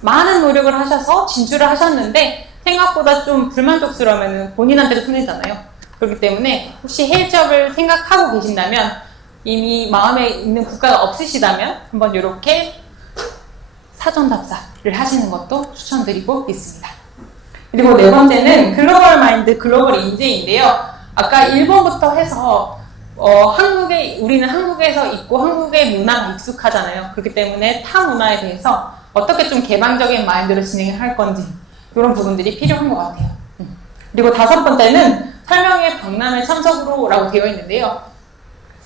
많은 노력을 하셔서 진출을 하셨는데 생각보다 좀 불만족스러우면 본인한테도 손해잖아요. 그렇기 때문에 혹시 해외 취업을 생각하고 계신다면 이미 마음에 있는 국가가 없으시다면 한번 이렇게 사전 답사를 하시는 것도 추천드리고 있습니다. 그리고 네 번째는 글로벌 마인드, 글로벌 인재인데요. 아까 일본부터 해서 우리는 한국에서 있고 한국의 문화가 익숙하잖아요. 그렇기 때문에 타 문화에 대해서 어떻게 좀 개방적인 마인드로 진행을 할 건지 이런 부분들이 필요한 것 같아요. 그리고 다섯 번째는 설명회 박람회 참석으로라고 되어 있는데요.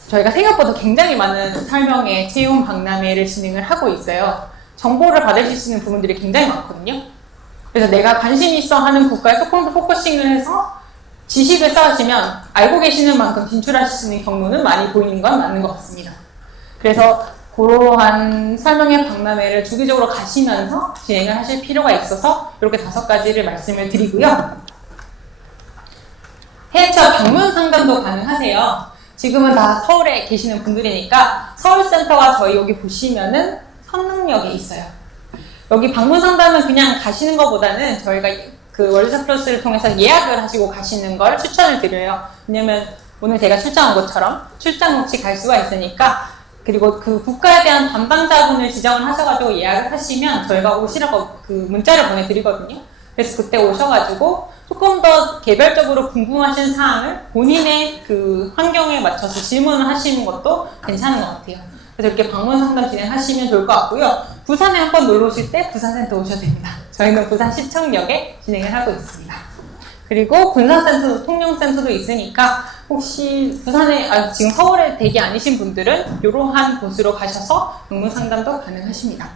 저희가 생각보다 굉장히 많은 설명회, 채용 박람회를 진행을 하고 있어요. 정보를 받으실 수 있는 부분들이 굉장히 많거든요. 그래서 내가 관심 있어 하는 국가에 조금 더 포커싱을 해서 지식을 쌓으시면 알고 계시는 만큼 진출하실 수 있는 경로는 많이 보이는 건 맞는 것 같습니다. 그래서 그러한 설명회 박람회를 주기적으로 가시면서 진행을 하실 필요가 있어서 이렇게 5가지를 말씀을 드리고요. 해외 취업 방문 상담도 가능하세요. 지금은 다 서울에 계시는 분들이니까 서울센터가 저희 여기 보시면은 선릉역에 있어요. 여기 방문 상담은 그냥 가시는 것보다는 저희가 그 월드사 플러스를 통해서 예약을 하시고 가시는 걸 추천을 드려요. 왜냐면 오늘 제가 출장한 것처럼 출장 없이 갈 수가 있으니까, 그리고 그 국가에 대한 담당자분을 지정을 하셔가지고 예약을 하시면 저희가 오시라고 그 문자를 보내드리거든요. 그래서 그때 오셔가지고 조금 더 개별적으로 궁금하신 사항을 본인의 그 환경에 맞춰서 질문을 하시는 것도 괜찮은 것 같아요. 그래서 이렇게 방문 상담 진행하시면 좋을 것 같고요. 부산에 한번 놀러 오실 때 부산센터 오셔도 됩니다. 저희는 부산시청역에 진행을 하고 있습니다. 그리고 군사센터, 통영센터도 있으니까 혹시 부산에, 지금 서울에 대기 아니신 분들은 이러한 곳으로 가셔서 방문 상담도 가능하십니다.